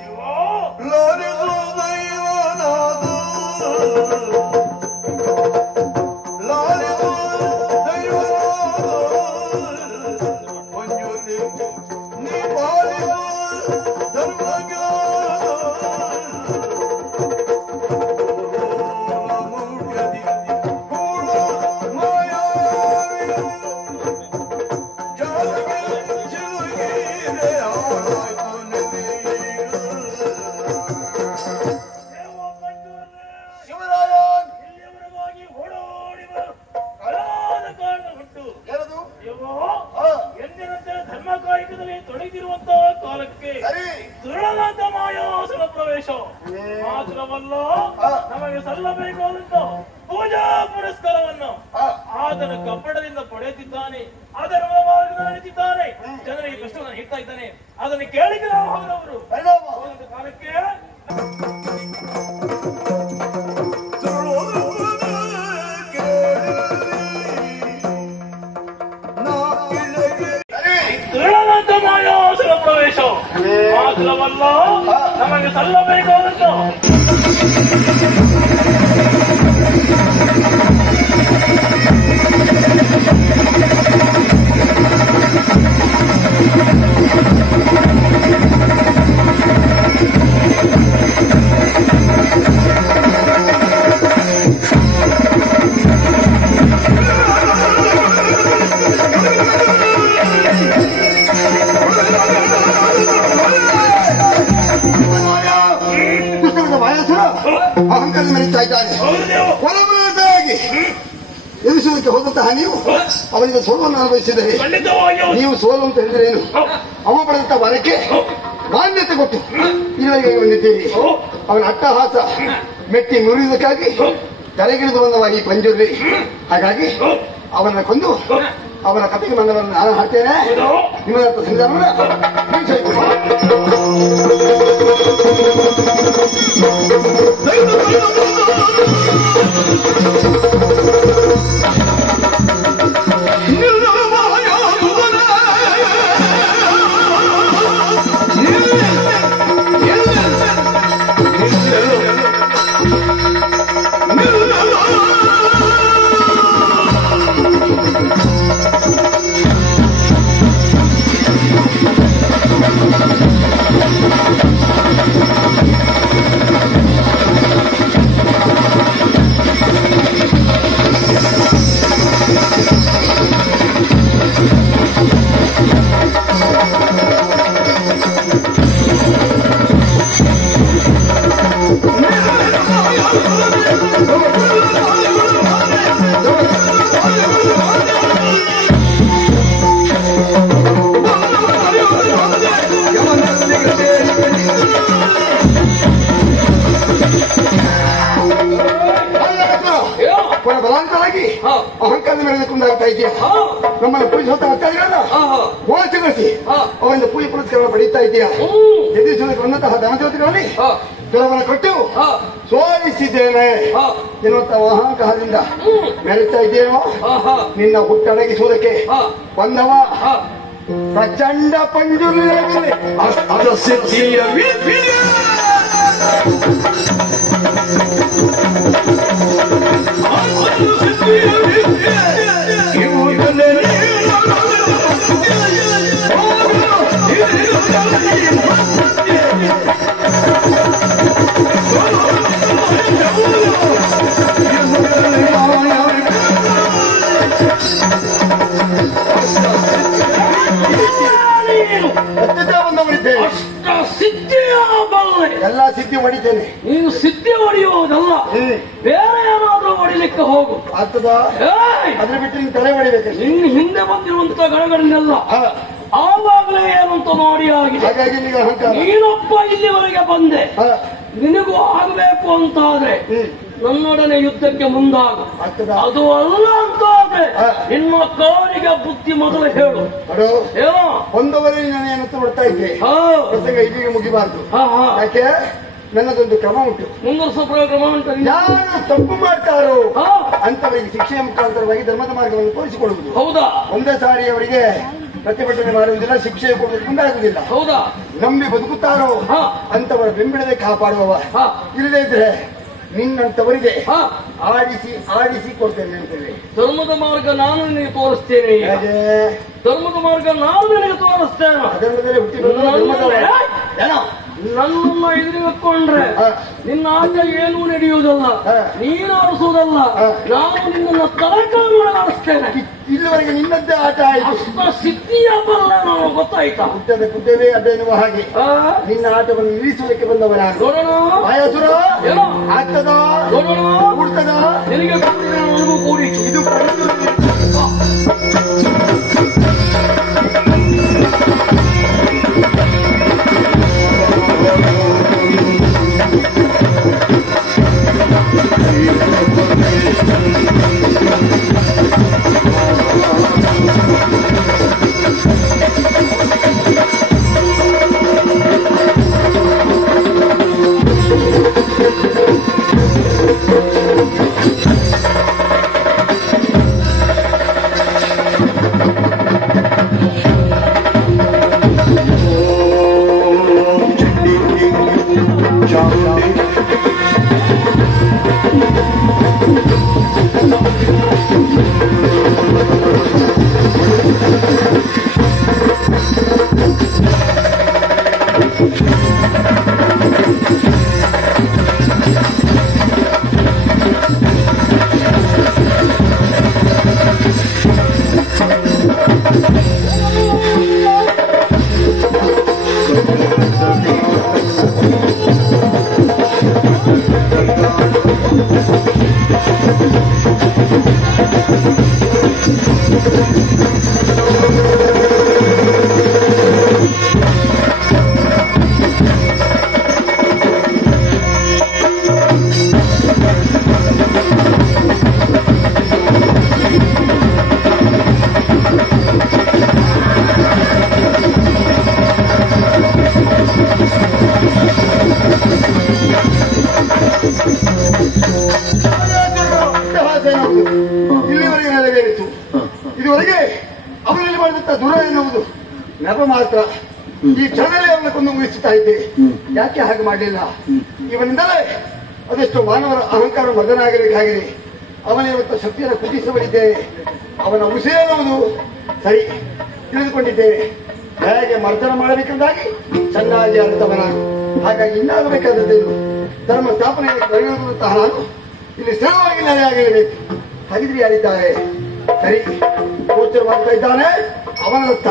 ನಮಗೆ ಸಲ್ಲಬೇಕಾದಂತ ಪೂಜಾ ಪುರಸ್ಕಾರವನ್ನು ಆತನ ಕಪ್ಪಡದಿಂದ ಪಡೆಯುತ್ತಿದ್ದಾನೆ, ಅದರ ಮಾರ್ಗದಲ್ಲಿ ನಡೆಯುತ್ತಿದ್ದಾನೆ, ಜನರಿಗೆ ಕಷ್ಟವನ್ನು ನೀಡ್ತಾ ಇದ್ದಾನೆ. ಅದನ್ನು ಕೇಳಿದ್ರೆ ಅವರು ಕಾಲಕ್ಕೆ ದೃಢವಾದ ಮಾಯಾಸುರ ಪ್ರವೇಶ ಮಾತ್ರವಲ್ಲ, ನಮಗೆ ಸಲ್ಲಬೇಕಾದಂತ ಅಹಂಕಾರ ಮೆರೀತಾ ಇದ್ದಾನೆ. ಒಳಮನದಾಗಿ ಎದುರಿಸುವುದಕ್ಕೆ ಹೋದಂತಹ ನೀವು ಅವನಿಗೆ ಸೋಲನ್ನು ಅನುಭವಿಸಿದರೆ ನೀವು ಸೋಲು ಅಂತ ಹೇಳಿದ್ರೆ ಏನು? ಅವ ಪಡೆದಂತಹ ವರಕ್ಕೆ ಮಾನ್ಯತೆ ಕೊಟ್ಟು ಇಲ್ಲಿವರೆಗೆ ಬಂದಿದ್ದೀರಿ. ಅವನ ಅಟ್ಟಹಾಸ ಮೆಟ್ಟಿ ಮುರಿಯುವುದಕ್ಕಾಗಿ ತಲೆಗಿಳಿದು ಬಂದವ ಈ ಪಂಜುರ್ಲಿ. ಹಾಗಾಗಿ ಅವನ ಕೊಂದು ಅವನ ಕಥೆಗೆ ಬಂದವರನ್ನು ನಾನು ಹಾಡ್ತೇನೆ. ನಿಮ್ಮ ಹತ್ರ ಸಂವಿಧಾನ ಬಲಾಂತರಾಗಿ ಅಹಂಕಾರ ಮೆರೆದುಕೊಂಡಾಗ್ತಾ ಇದೆಯಾ? ನಮ್ಮನ್ನು ಪೂಜೆ ಹೊತ್ತ ಅತ್ಯಾದಿಗಳನ್ನ ಮೋಸಗೊಳಿಸಿ ಅವರಿಂದ ಪೂಜೆ ಪುರಸ್ಕಾರ ಪಡೆಯುತ್ತಾ ಇದೆಯಾ? ಎದುರಿಸುವುದಕ್ಕೆ ಬಂದಂತಹ ಧನದೇವತೆಗಳಲ್ಲಿ ಕೆಲವನ್ನ ಕೊಟ್ಟು ಸೋಲಿಸಿದ್ದೇನೆ ಎನ್ನುವಂತ ಅಹಂಕಾರದಿಂದ ಮೆರೆಯುತ್ತಾ ಇದ್ದೇನೋ. ನಿನ್ನ ಹುಟ್ಟಡಗಿಸುವುದಕ್ಕೆ ಬಂದವ ಪ್ರಚಂಡ ಪಂಜುರ್ಲಿ ಅದ ಸಿದ್ಧಿಯ ಎಲ್ಲ ಸಿದ್ಧಿ ಹೊಡಿತೇನೆ. ನೀನು ಸಿದ್ಧಿ ಹೊಡೆಯುವುದಲ್ಲ, ಬೇರೆ ಏನಾದ್ರೂ ಹೊಡಿಲಿಕ್ಕೆ ಹೋಗು. ಆಗ್ತದ? ಅದ್ರ ಬಿಟ್ಟು ನೀನು ತಲೆ ಹೊಡಿಬೇಕು. ನಿನ್ನ ಹಿಂದೆ ಬಂದಿರುವಂತ ಗಣಗಳನ್ನೆಲ್ಲ ಆವಾಗಲೇ ಏನಂತ ನೋಡಿ ಆಗಿದೆ. ಹಾಗಾಗಿ ನೀನೊಬ್ಬ ಇಲ್ಲಿವರೆಗೆ ಬಂದೆ, ನಿನಗೂ ಆಗಬೇಕು ಅಂತಾದ್ರೆ ನನ್ನೊಡನೆ ಯುದ್ಧಕ್ಕೆ ಮುಂದಾಗು. ಅದು ಅಲ್ಲ ಅಂತಾದ್ರೆ ನಿನ್ನ ಕಾರಿಗೆ ಬುದ್ಧಿ ಮೊದಲು ಹೇಳು. ಒಂದವರೇ ನಾನು ಏನಂತ ಬಿಡ್ತಾ ಇದ್ದೆ, ಪ್ರಸಂಗ ಇದೀಗ ಮುಗಿಬಾರ್ದು. ಯಾಕೆ ನನ್ನದೊಂದು ಕ್ರಮ ಉಂಟು, ಮುಂದುವರಿಸುವ ಕ್ರಮ ಉಂಟು. ಯಾರು ತಪ್ಪು ಮಾಡ್ತಾರೋ ಅಂತವರಿಗೆ ಶಿಕ್ಷೆಯ ಮುಖಾಂತರವಾಗಿ ಧರ್ಮದ ಮಾರ್ಗವನ್ನು ತೋರಿಸಿಕೊಳ್ಳುವುದು. ಹೌದಾ? ಒಂದೇ ಸಾರಿ ಅವರಿಗೆ ಪ್ರತಿಭಟನೆ ಮಾಡುವುದಿಲ್ಲ, ಶಿಕ್ಷೆ ಕೊಡುವುದಕ್ಕೆ ಮುಂದಾಗುವುದಿಲ್ಲ. ಹೌದಾ? ನಂಬಿ ಬದುಕುತ್ತಾರೋ ಅಂತವರ ಬೆಂಬಿಡದೆ ಕಾಪಾಡುವವ. ಇಲ್ಲದೇ ಇದ್ರೆ ನಿನ್ನಂತವರಿಗೆ ಆಡಿಸಿ ಆಡಿಸಿ ಕೊಡ್ತೇನೆ ಅಂತೇಳಿ. ಧರ್ಮದ ಮಾರ್ಗ ನಾನು ನಿನಗೆ ತೋರಿಸ್ತೇನೆ. ಧರ್ಮದ ಮಾರ್ಗ ನಾನು ನಿನಗೆ ತೋರಿಸ್ತೇನೆ. ಅದರಲ್ಲಿ ಹುಟ್ಟಿ ನನ್ನನ್ನ ಎದುರಿಕೊಂಡ್ರೆ ನಿನ್ನ ಆಟ ಏನೂ ನಡೆಯುವುದಲ್ಲ, ನೀನು ಆಡಿಸುವುದಲ್ಲ, ನಾನು ನಿನ್ನನ್ನು ತಲೆಕಾಲು ಆಡಿಸ್ತೇನೆ. ಇಲ್ಲಿವರೆಗೆ ನಿನ್ನದ್ದೇ ಆಟ ಆಯ್ತು. ಅಷ್ಟ ಸಿದ್ಧಿಯ ಬಲ್ಲ ನಾನು ಗೊತ್ತಾಯ್ತಾ? ಕುದ್ದೇವೆ ಅಡ್ಡ ಎನ್ನುವ ಹಾಗೆ ನಿನ್ನ ಆಟವನ್ನು ನಿಲ್ಲಿಸುವುದಕ್ಕೆ ಬಂದವ ನಾನು. ನೋಡೋಣ ಆಯಾಸುರ ಆಗ್ತದ ಕೂಡ್ತದ ನಿನಗೆ ನನಗೂ ಕೂಡಿತು. ಇದು ಇಲ್ಲಿವರೆಗೆ ನೆರವೇರಿತು. ಇದುವರೆಗೆ ಅವರಲ್ಲಿ ಮಾಡಿದಂತ ದುರ ಎನ್ನುವುದು ನೆಪ ಮಾತ್ರ. ಈ ಕ್ಷಣದಲ್ಲಿ ಅವರನ್ನು ಕೊಂದು ಮುಗಿಸುತ್ತಾ ಇದ್ದೆ. ಯಾಕೆ ಹಾಗೆ ಮಾಡಲಿಲ್ಲ? ಇವನಿಂದಲೇ ಅದೆಷ್ಟು ಮಾನವರ ಅಹಂಕಾರ ಮಗನಾಗಬೇಕಾಗಿದೆ. ಅವನಿರುವಂತ ಶಕ್ತಿಯನ್ನು ಕುದಿಸಬಲ್ಲಿದ್ದೇನೆ. ಅವನ ಉಸಿರೆನ್ನುವುದು ಸರಿ ತಿಳಿದುಕೊಂಡಿದ್ದೇನೆ. ಹೇಗೆ ಮರ್ದನ ಮಾಡಬೇಕೆಂದಾಗಿ ಚೆನ್ನಾಗಿ ಅರ್ಥವನ. ಹಾಗಾಗಿ ಇನ್ನಾಗಬೇಕಾದದ್ದೇನು? ಧರ್ಮ ಸ್ಥಾಪನೆಗೆ ಬರೆಯುವಂತಹ ನಾನು ಇಲ್ಲಿ ಸ್ಥಿರವಾಗಿ ನೆಲೆಯಾಗಿರಬೇಕು. ಹಾಗಿದ್ರೆ ಯಾರಿದ್ದಾರೆ? ಸರಿ, ಗೋಚರ ಮಾಡ್ತಾ ಇದ್ದಾನೆ ಅವನದತ್ತ.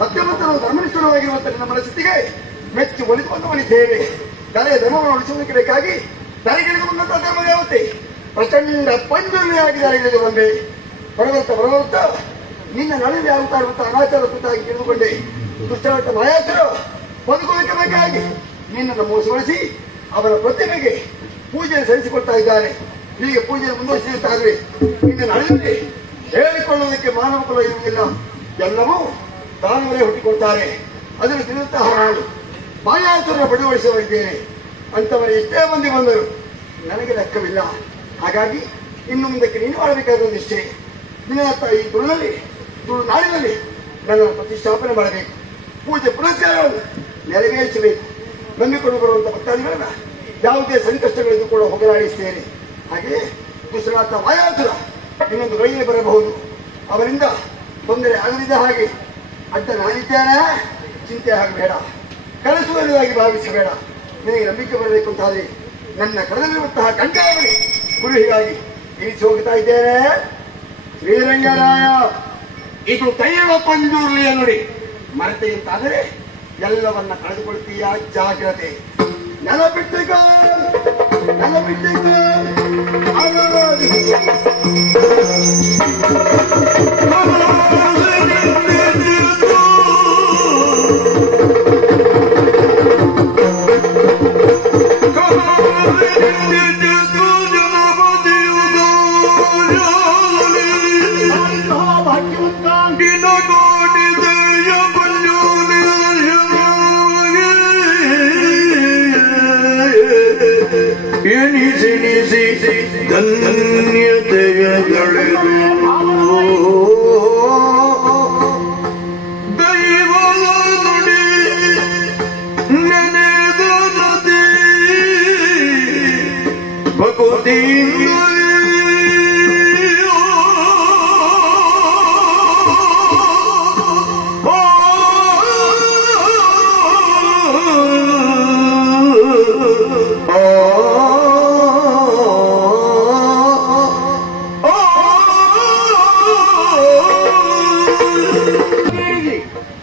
ಸತ್ಯವಂತರು ಧರ್ಮನಿಷ್ಠರಾಗಿರುವಂತಹ ನಮ್ಮ ಮನಸ್ಥಿತಿಗೆ ಮೆಚ್ಚಿ ಒಲಿದುಕೊಂಡಿದ್ದೇವೆ. ಕಲೆಯ ಧರ್ಮವನ್ನು ಉಳಿಸುವುದಕ್ಕೆ ಬೇಕಾಗಿ ದಾರಿಗಿಳಿದು ಬಂದಂತಹ ಧರ್ಮ ದೇವತೆ ಪ್ರಚಂಡ ಪಂಜುರ್ಣಿಯಾಗಿ ದಾರಿಗಿಳಿದು ಬಂದೆ. ಬರುತ್ತಾ ನಿನ್ನ ನಡುವೆ ಆಗುತ್ತಾ ಇರುವಂತಹ ಅನಾಚಾರ ಕುರಿತಾಗಿ ತಿಳಿದುಕೊಂಡೆ. ದುಷ್ಟರಂತ ಮಾಯಾಸರು ಬದುಕುವುದಕ್ಕೆ ಬೇಕಾಗಿ ನಿನ್ನನ್ನು ಮೋಸಗೊಳಿಸಿ ಅವರ ಪ್ರತಿಮೆಗೆ ಪೂಜೆಯನ್ನು ಸಲ್ಲಿಸಿಕೊಡ್ತಾ ಇದ್ದಾನೆ. ಹೀಗೆ ಪೂಜೆಯನ್ನು ಮುಂದುವರಿಸಿರುತ್ತಾದ್ರೆ ನಿನ್ನ ನಡುವೆ ಹೇಳಿಕೊಳ್ಳುವುದಕ್ಕೆ ಮಾನವ ಕುಲ ಇರುವುದಿಲ್ಲ. ಎಲ್ಲವೂ ತಾನವರೇ ಹುಟ್ಟಿಕೊಡ್ತಾರೆ. ಅದನ್ನು ತಿಳಿದಂತಹ ನಾನು ಮಾಯಾಸುರನ ಬಡಿಗೊಳಿಸುತ್ತಿದ್ದೇನೆ. ಅಂತವರ ಎಷ್ಟೇ ಮಂದಿ ಬಂದರು ನನಗೆ ಲೆಕ್ಕವಿಲ್ಲ. ಹಾಗಾಗಿ ಇನ್ನು ಮುಂದಕ್ಕೆ ನೀನು ಮಾಡಬೇಕಾದೊಂದಿಷ್ಟೇ. ನಿನ್ನ ಈ ತುಳು ನಾಡಿನಲ್ಲಿ ನನ್ನನ್ನು ಪ್ರತಿಷ್ಠಾಪನೆ ಮಾಡಬೇಕು. ಪೂಜೆ ಪುನಸ್ಕಾರಗಳನ್ನು ನೆರವೇರಿಸಬೇಕು. ನಂಬಿಕೊಂಡು ಬರುವಂತಹ ಭಕ್ತಾದಿಗಳನ್ನ ಯಾವುದೇ ಸಂಕಷ್ಟಗಳಿಗೂ ಕೂಡ ಹೋಗಲಾಡಿಸ್ತೇನೆ. ಹಾಗೆಯೇ ದುಷ್ಟರಾದ ಮಾಯಾಸುರ ಇನ್ನೊಂದು ಗಳಿಗೆ ಬರಬಹುದು. ಅವರಿಂದ ತೊಂದರೆ ಆಗದಿದ್ದ ಹಾಗೆ ಅಡ್ಡ ನಾನಿದ್ದೇನೆ, ಚಿಂತೆ ಆಗಬೇಡ, ಕನಸುವುದಾಗಿ ಭಾವಿಸಬೇಡ. ನಿನಗೆ ನಂಬಿಕೆ ಬರಬೇಕು ಅಂತಾದ್ರೆ ನನ್ನ ಕಳೆದಲ್ಲಿರುವಂತಹ ಕಂಠಾವಳಿ ಗುರುಹಿಗಾಗಿ ಇರಿಸಿ ಹೋಗ್ತಾ ಇದ್ದೇನೆ. ಶ್ರೀರಂಗರಾಯ, ಇದು ದೈವ ಪಂಜುರ್ಲಿಯ ನುಡಿ. ಮರೆತೆ ಅಂತಾದರೆ ಎಲ್ಲವನ್ನ ಕಳೆದುಕೊಳ್ತೀಯ. ಜಾಗ್ರತೆ. ನೆನಪಿಟ್ಟಿಕ ಧನ್ಯತೆಯ ದೈವದ ನುಡಿ ನೆನೆದ ನದಿ ಭಗವತಿಯಿಂದ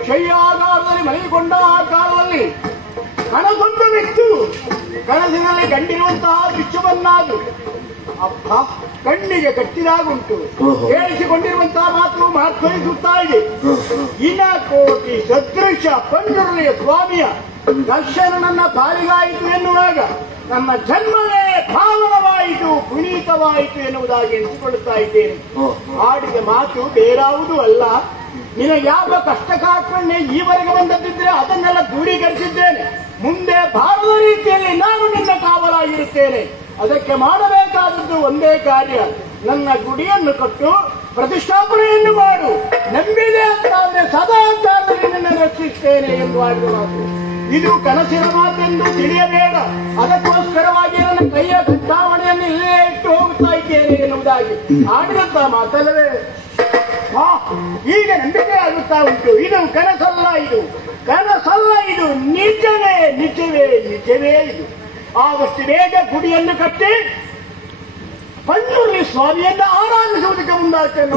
ಶಯ್ಯಾಗಾರದಲ್ಲಿ ಮಲಗಿಕೊಂಡ ಆ ಕಾಲದಲ್ಲಿ ಕನಸೊಂದು ಬಿತ್ತು. ಕನಸಿನಲ್ಲಿ ಕಂಡಿರುವಂತಹ ದೃಶ್ಯವನ್ನಾದು ಅಪ್ಪ ಕಣ್ಣಿಗೆ ಕಟ್ಟಿದಾಗುಂಟು. ಕೇಳಿಸಿಕೊಂಡಿರುವಂತಹ ಮಾತು ಮಾರ್ಪಡಿಸುತ್ತಾ ಇದೆ. ಕೋಟಿ ಸದೃಶ ಪಂಜುರ್ಲಿಯ ಸ್ವಾಮಿಯ ದರ್ಶನ ನನ್ನ ಪಾಲಿಗಾಯಿತು ಎನ್ನುವಾಗ ನನ್ನ ಜನ್ಮವೇ ಪಾವನವಾಯಿತು, ಪುನೀತ ಸಾರ್ಥಕವಾಯಿತು ಎನ್ನುವುದಾಗಿ ಎಣಿಸಿಕೊಳ್ಳುತ್ತಾ ಇದ್ದೇನೆ. ಆಡಿದ ಮಾತು ಬೇರಾವುದೂ ಅಲ್ಲ. ನಿನಗೆ ಯಾವ ಕಷ್ಟ ಕಾರ್ಪಣ್ಯ ಈವರೆಗೆ ಬಂದದ್ದಿದ್ರೆ ಅದನ್ನೆಲ್ಲ ದೂರೀಕರಿಸಿದ್ದೇನೆ. ಮುಂದೆ ಬಾಳುವ ರೀತಿಯಲ್ಲಿ ನಾನು ನಿನ್ನ ಕಾವಲಾಗಿರುತ್ತೇನೆ. ಅದಕ್ಕೆ ಮಾಡಬೇಕಾದದ್ದು ಒಂದೇ ಕಾರ್ಯ, ನನ್ನ ಗುಡಿಯನ್ನು ಕಟ್ಟು ಪ್ರತಿಷ್ಠಾಪನೆಯನ್ನು ಮಾಡು. ನಂಬಿದೆ ಅಂತಾದ್ರೆ ಸದಾ ಕಾಲದಲ್ಲಿ ನಿನ್ನ ರಕ್ಷಿಸ್ತೇನೆ ಎಂದು ಆಡಿದ ಮಾತು. ಇದು ಕನಸಿನ ಮಾತೆಂದು ತಿಳಿಯಬೇಡ. ಅದಕ್ಕೋಸ್ಕರವಾಗಿ ನನ್ನ ಕೈಯ ಘಟ್ಟಾವಣೆಯನ್ನು ಇಲ್ಲೇ ಇಟ್ಟು ಹೋಗುತ್ತಾ ಇದ್ದೇನೆ ಎನ್ನುವುದಾಗಿ ಆಡಿದಂತ ಮಾತಲ್ಲವೇ. ಈಗ ನಂಬಿಕೆ ಆಗುತ್ತಾ ಉಂಟು. ಇದು ಕನಸಲ್ಲ, ಇದು ಕನಸಲ್ಲ, ಇದು ನಿಜವೇ ನಿಜವೇ ನಿಜವೇ. ಇದು ಆದಷ್ಟು ಬೇಗ ಗುಡಿಯನ್ನು ಕಟ್ಟಿ ಪಂಜುರ್ಲಿ ಸ್ವಾಮಿಯನ್ನು ಆರಾಧಿಸುವುದಕ್ಕೆ ಮುಂದಾಗ್ತೇನೆ.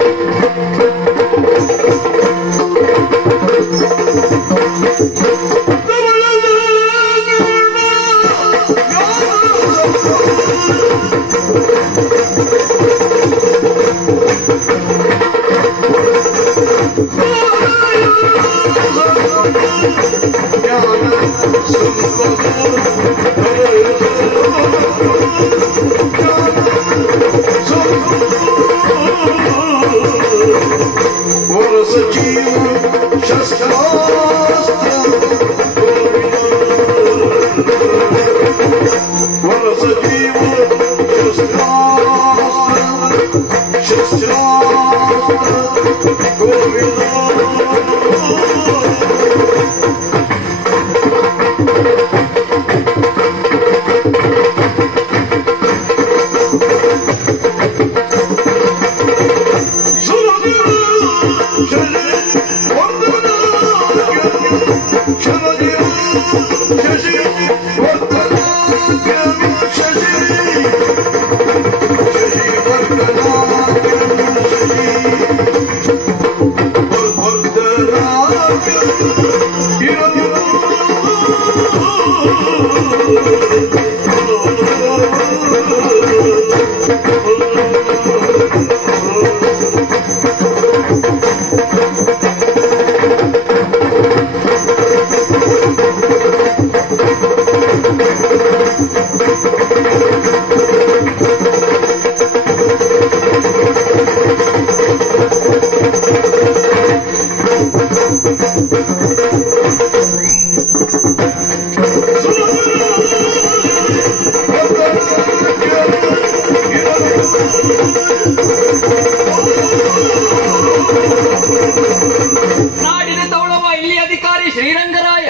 ನಾಡಿನ ತೌಳವ ಇಲ್ಲಿ ಅಧಿಕಾರಿ ಶ್ರೀರಂಗರಾಯ,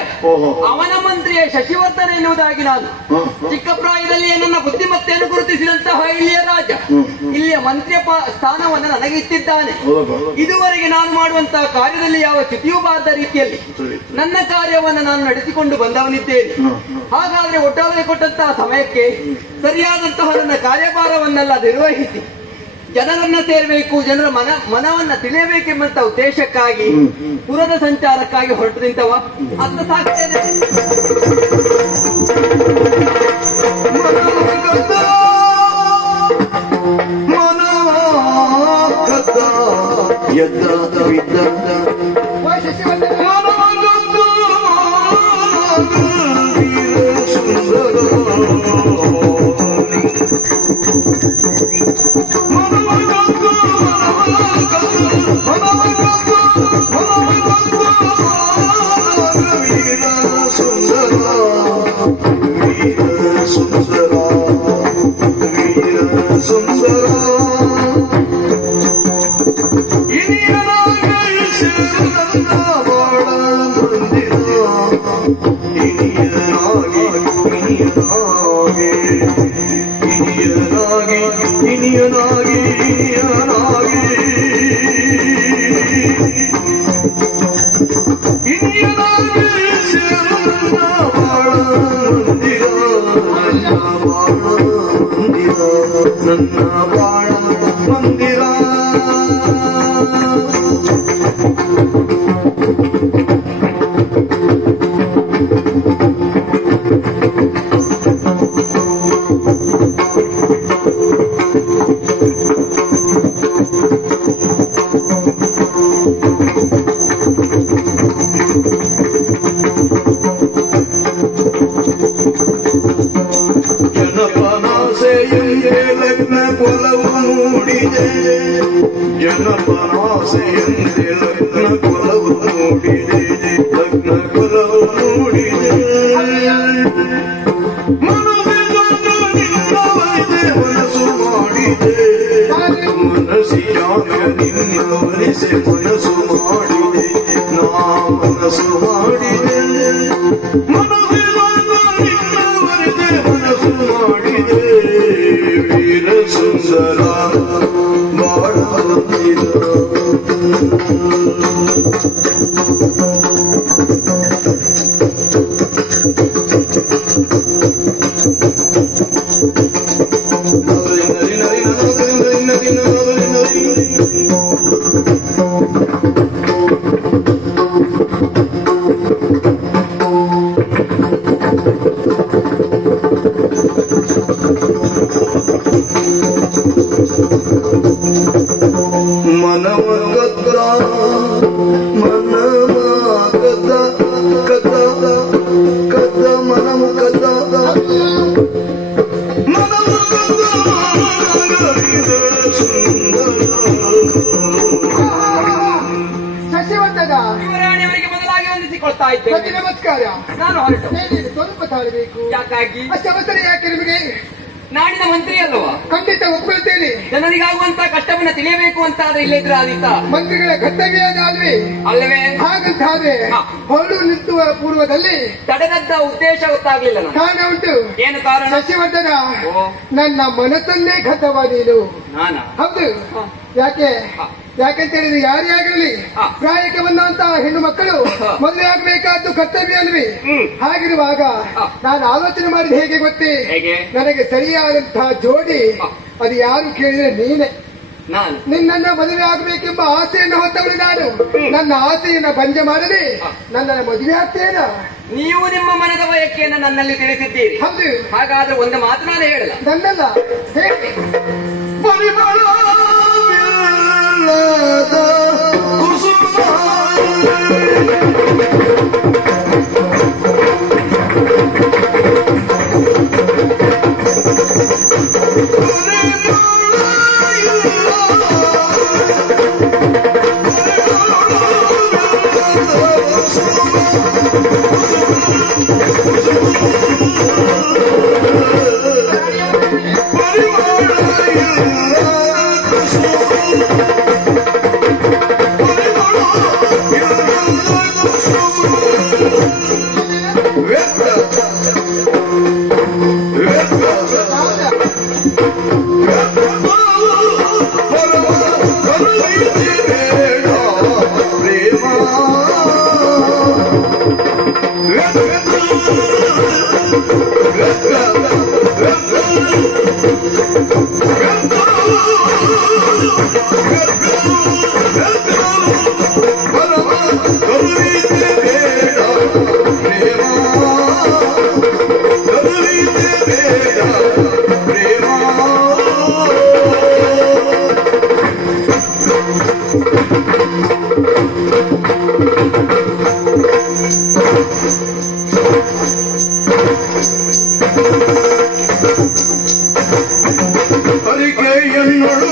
ಅವನ ಮಂತ್ರಿಯ ಶಶಿವರ್ಧನ ಎನ್ನುವುದಾಗಿ ನಾನು. ಚಿಕ್ಕ ಪ್ರಾಯದಲ್ಲಿಯೇ ನನ್ನ ಬುದ್ಧಿಮತ್ತೆಯನ್ನು ಗುರುತಿಸಿದಂತಹ ಇಲ್ಲಿಯ ರಾಜ ಇಲ್ಲಿಯ ಮಂತ್ರಿಯ ಸ್ಥಾನವನ್ನು ನನಗೆ ಇಟ್ಟಿದ್ದಾನೆ. ಇದುವರೆಗೆ ನಾನು ಮಾಡುವಂತಹ ಕಾರ್ಯದಲ್ಲಿ ಯಾವ ಚ್ಯುತಿಯೂ ಬಾರದ ರೀತಿಯಲ್ಲಿ ನನ್ನ ಕಾರ್ಯವನ್ನು ನಾನು ನಡೆಸಿಕೊಂಡು ಬಂದವನಿದ್ದೇನೆ. ಹಾಗಾದ್ರೆ ಒಟ್ಟಾರೆ ಕೊಟ್ಟಂತಹ ಸಮಯಕ್ಕೆ ಸರಿಯಾದಂತಹ ನನ್ನ ಕಾರ್ಯಭಾರವನ್ನೆಲ್ಲ ನಿರ್ವಹಿಸಿ ಜನರನ್ನ ಸೇರಬೇಕು, ಜನರ ಮನವನ್ನ ತಿಳಿಯಬೇಕೆಂಬಂತ ಉದ್ದೇಶಕ್ಕಾಗಿ ಪುರದ ಸಂಚಾರಕ್ಕಾಗಿ ಹೊರಟು ನಿಂತವ ಅಂತ ಸಾಕ್ತೇನೆ. ಜನಪನ से लग्न ಕೊಲವು ಮೂಡಿದೆ ಜನಪರಾಸೆಯಂತೆ ಲಗ್ನ ಕೊಲವು ಮೂಡಿದೆ ಲಗ್ನ ಕೊಲವು ಮೂಡಿದೆ ಮನಸ್ಸು ಮಾಡಿದೆ ಮನಸ್ಸಿಯಾಗ ನಿನ್ನವರಿಸೆ ಮನಸ್ಸು ಮಾಡಿದೆ ನಾ ಮನಸ್ಸು ಮಾಡಿದೆ ಮನಸ್ಸಿನವರಿಸೆ ಮನಸ್ಸು ಮಾಡಿದೆ ವೀರ ಸುಂದರ ಬಾಳ ಯುವರಾಣಿಯವರಿಗೆ ಬದಲಾಗಿ ವಂದಿಸಿಕೊಳ್ತಾ ಇದ್ದೇನೆ. ನಮಸ್ಕಾರ. ನಾನು ಹೊರಟು. ಸ್ವಲ್ಪ ತಾಳಬೇಕು. ಯಾಕಾಗಿ? ಅಷ್ಟು ಅವಸರ ಯಾಕೆ ನಿಮಗೆ? ನಾಡಿನ ಮಂತ್ರಿ ಅಲ್ವಾ? ಖಂಡಿತ ಒಪ್ಕೊಳ್ತೇನೆ. ಜನರಿಗಾಗುವಂತ ಕಷ್ಟವನ್ನ ತಿಳಿಯಬೇಕು ಅಂತ ಆದ್ರೆ ಇಲ್ಲೇ ಇದ್ರೆ ಆದಿತ್ತ ಮಂತ್ರಿಗಳ ಕರ್ತವ್ಯ ಅಲ್ವೇ? ಅಲ್ಲವೇ? ಹಾಗಂತಾದ್ರೆ ಹೊರಡು ನಿಂತುವ ಪೂರ್ವದಲ್ಲಿ ತಡೆದದ್ದ ಉದ್ದೇಶ ಗೊತ್ತಾಗ್ಲಿಲ್ಲ ನನಗೆ. ಕಾರಣ ಉಂಟು. ಏನು ಕಾರಣ? ಶಶಿವರ್ಧನ, ನನ್ನ ಮನಸ್ಸನ್ನೇ ಕಥವ ನೀನು. ನಾನಾ? ಹೌದು. ಯಾಕಂತ ಹೇಳಿದ್ರೆ ಯಾರೇ ಆಗಲಿ ಪ್ರಾಯಕ್ಕೆ ಬಂದಂತಹ ಹೆಣ್ಣು ಮಕ್ಕಳು ಮದುವೆ ಆಗಬೇಕಾದ್ದು ಕರ್ತವ್ಯ ಅಲ್ವೇ? ಹಾಗಿರುವಾಗ ನಾನು ಆಲೋಚನೆ ಮಾಡಿದ ಹೇಗೆ ಗೊತ್ತೇ? ನನಗೆ ಸರಿಯಾದಂತಹ ಜೋಡಿ ಅದು ಯಾರು ಕೇಳಿದ್ರೆ ನೀನೆ. ನಿನ್ನನ್ನ ಮದುವೆ ಆಗಬೇಕೆಂಬ ಆಸೆಯನ್ನು ಹೊತ್ತವಳು ನಾನು. ನನ್ನ ಆಸೆಯನ್ನ ಭಂಜ ಮಾಡಲಿ ನನ್ನನ್ನು ಮದುವೆ ಆಗ್ತೇನ? ನೀವು ನಿಮ್ಮ ಮನದ ಬಯಕೆಯನ್ನು ನನ್ನಲ್ಲಿ ತಿಳಿಸಿದ್ದೀರಿ. ಹೌದು. ಹಾಗಾದ್ರೆ ಒಂದು ಮಾತು ನಾನು ಹೇಳಲ್ಲ. ನನ್ನಲ್ಲ ಹೇಳಿ. ಅರಿಕೆಯನ್ನೊಳು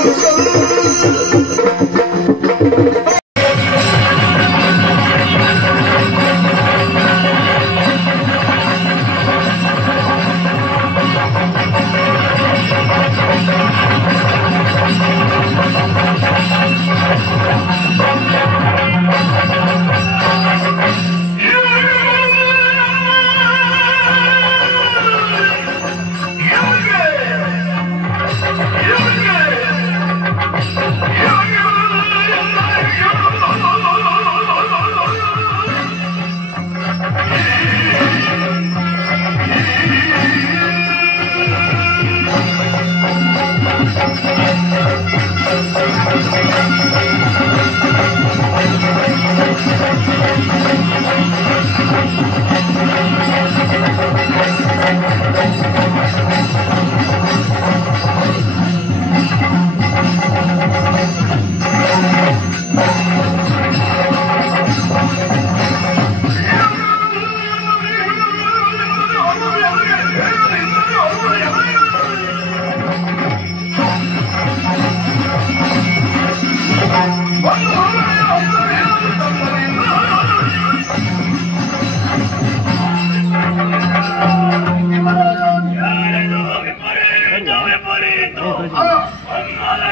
ಎಂದು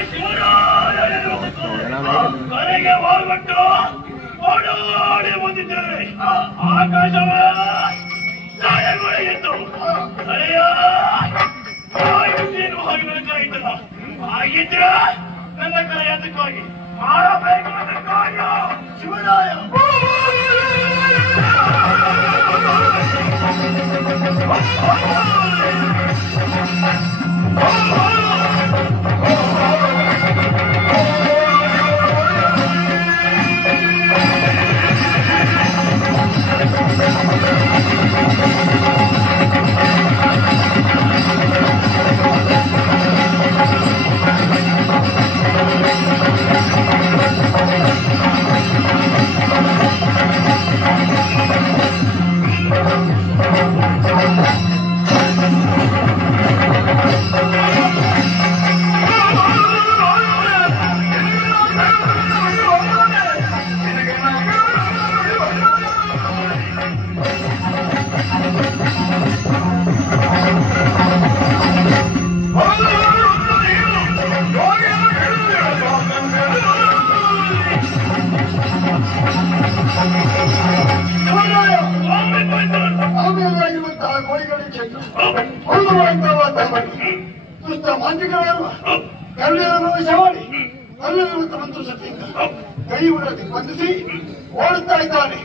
ಶಿವರಾಯರು ಮನೆಗೆ ಹೋಗ್ಬಿಟ್ಟು ಓಡೋಡಿ ಬಂದಿದ್ದೇವೆ. ಆಕಾಶವೇ ಎಂದು ಏನು ಹಾಗೆ ಆಗಿದ್ರೆ ನನ್ನ ಕರೆ ಅದಕ್ಕಾಗಿ ಮಾಡಬೇಕು ಅದಕ್ಕಾಗಿ ಶಿವರಾಯ ಆಮೇಲಾಗಿರುವಂತಹ ಕೋಳಿಗಳ ಕ್ಷೇತ್ರ ಹೊಂದುವಂತಹ ವಾತಾವರಣ ದುಷ್ಟ ಮಾಂತ್ರಿಕರಾಗುವ ಕರುಣೆಯನ್ನು ಶವಾಡಿ ಅಲ್ಲಿರುವಂತಹ ಮಂತ್ರುಶಕ್ತಿಯಿಂದ ಕೈ ಉಡತಿ ಬಂಧಿಸಿ ಓಡುತ್ತಾ ಇದ್ದಾನೆ.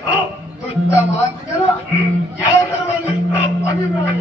ದುಷ್ಟ ಮಾಂತ್ರಿಕರ ಯಾವ ತರವಾಗಿ ಅಭಿಪ್ರಾಯ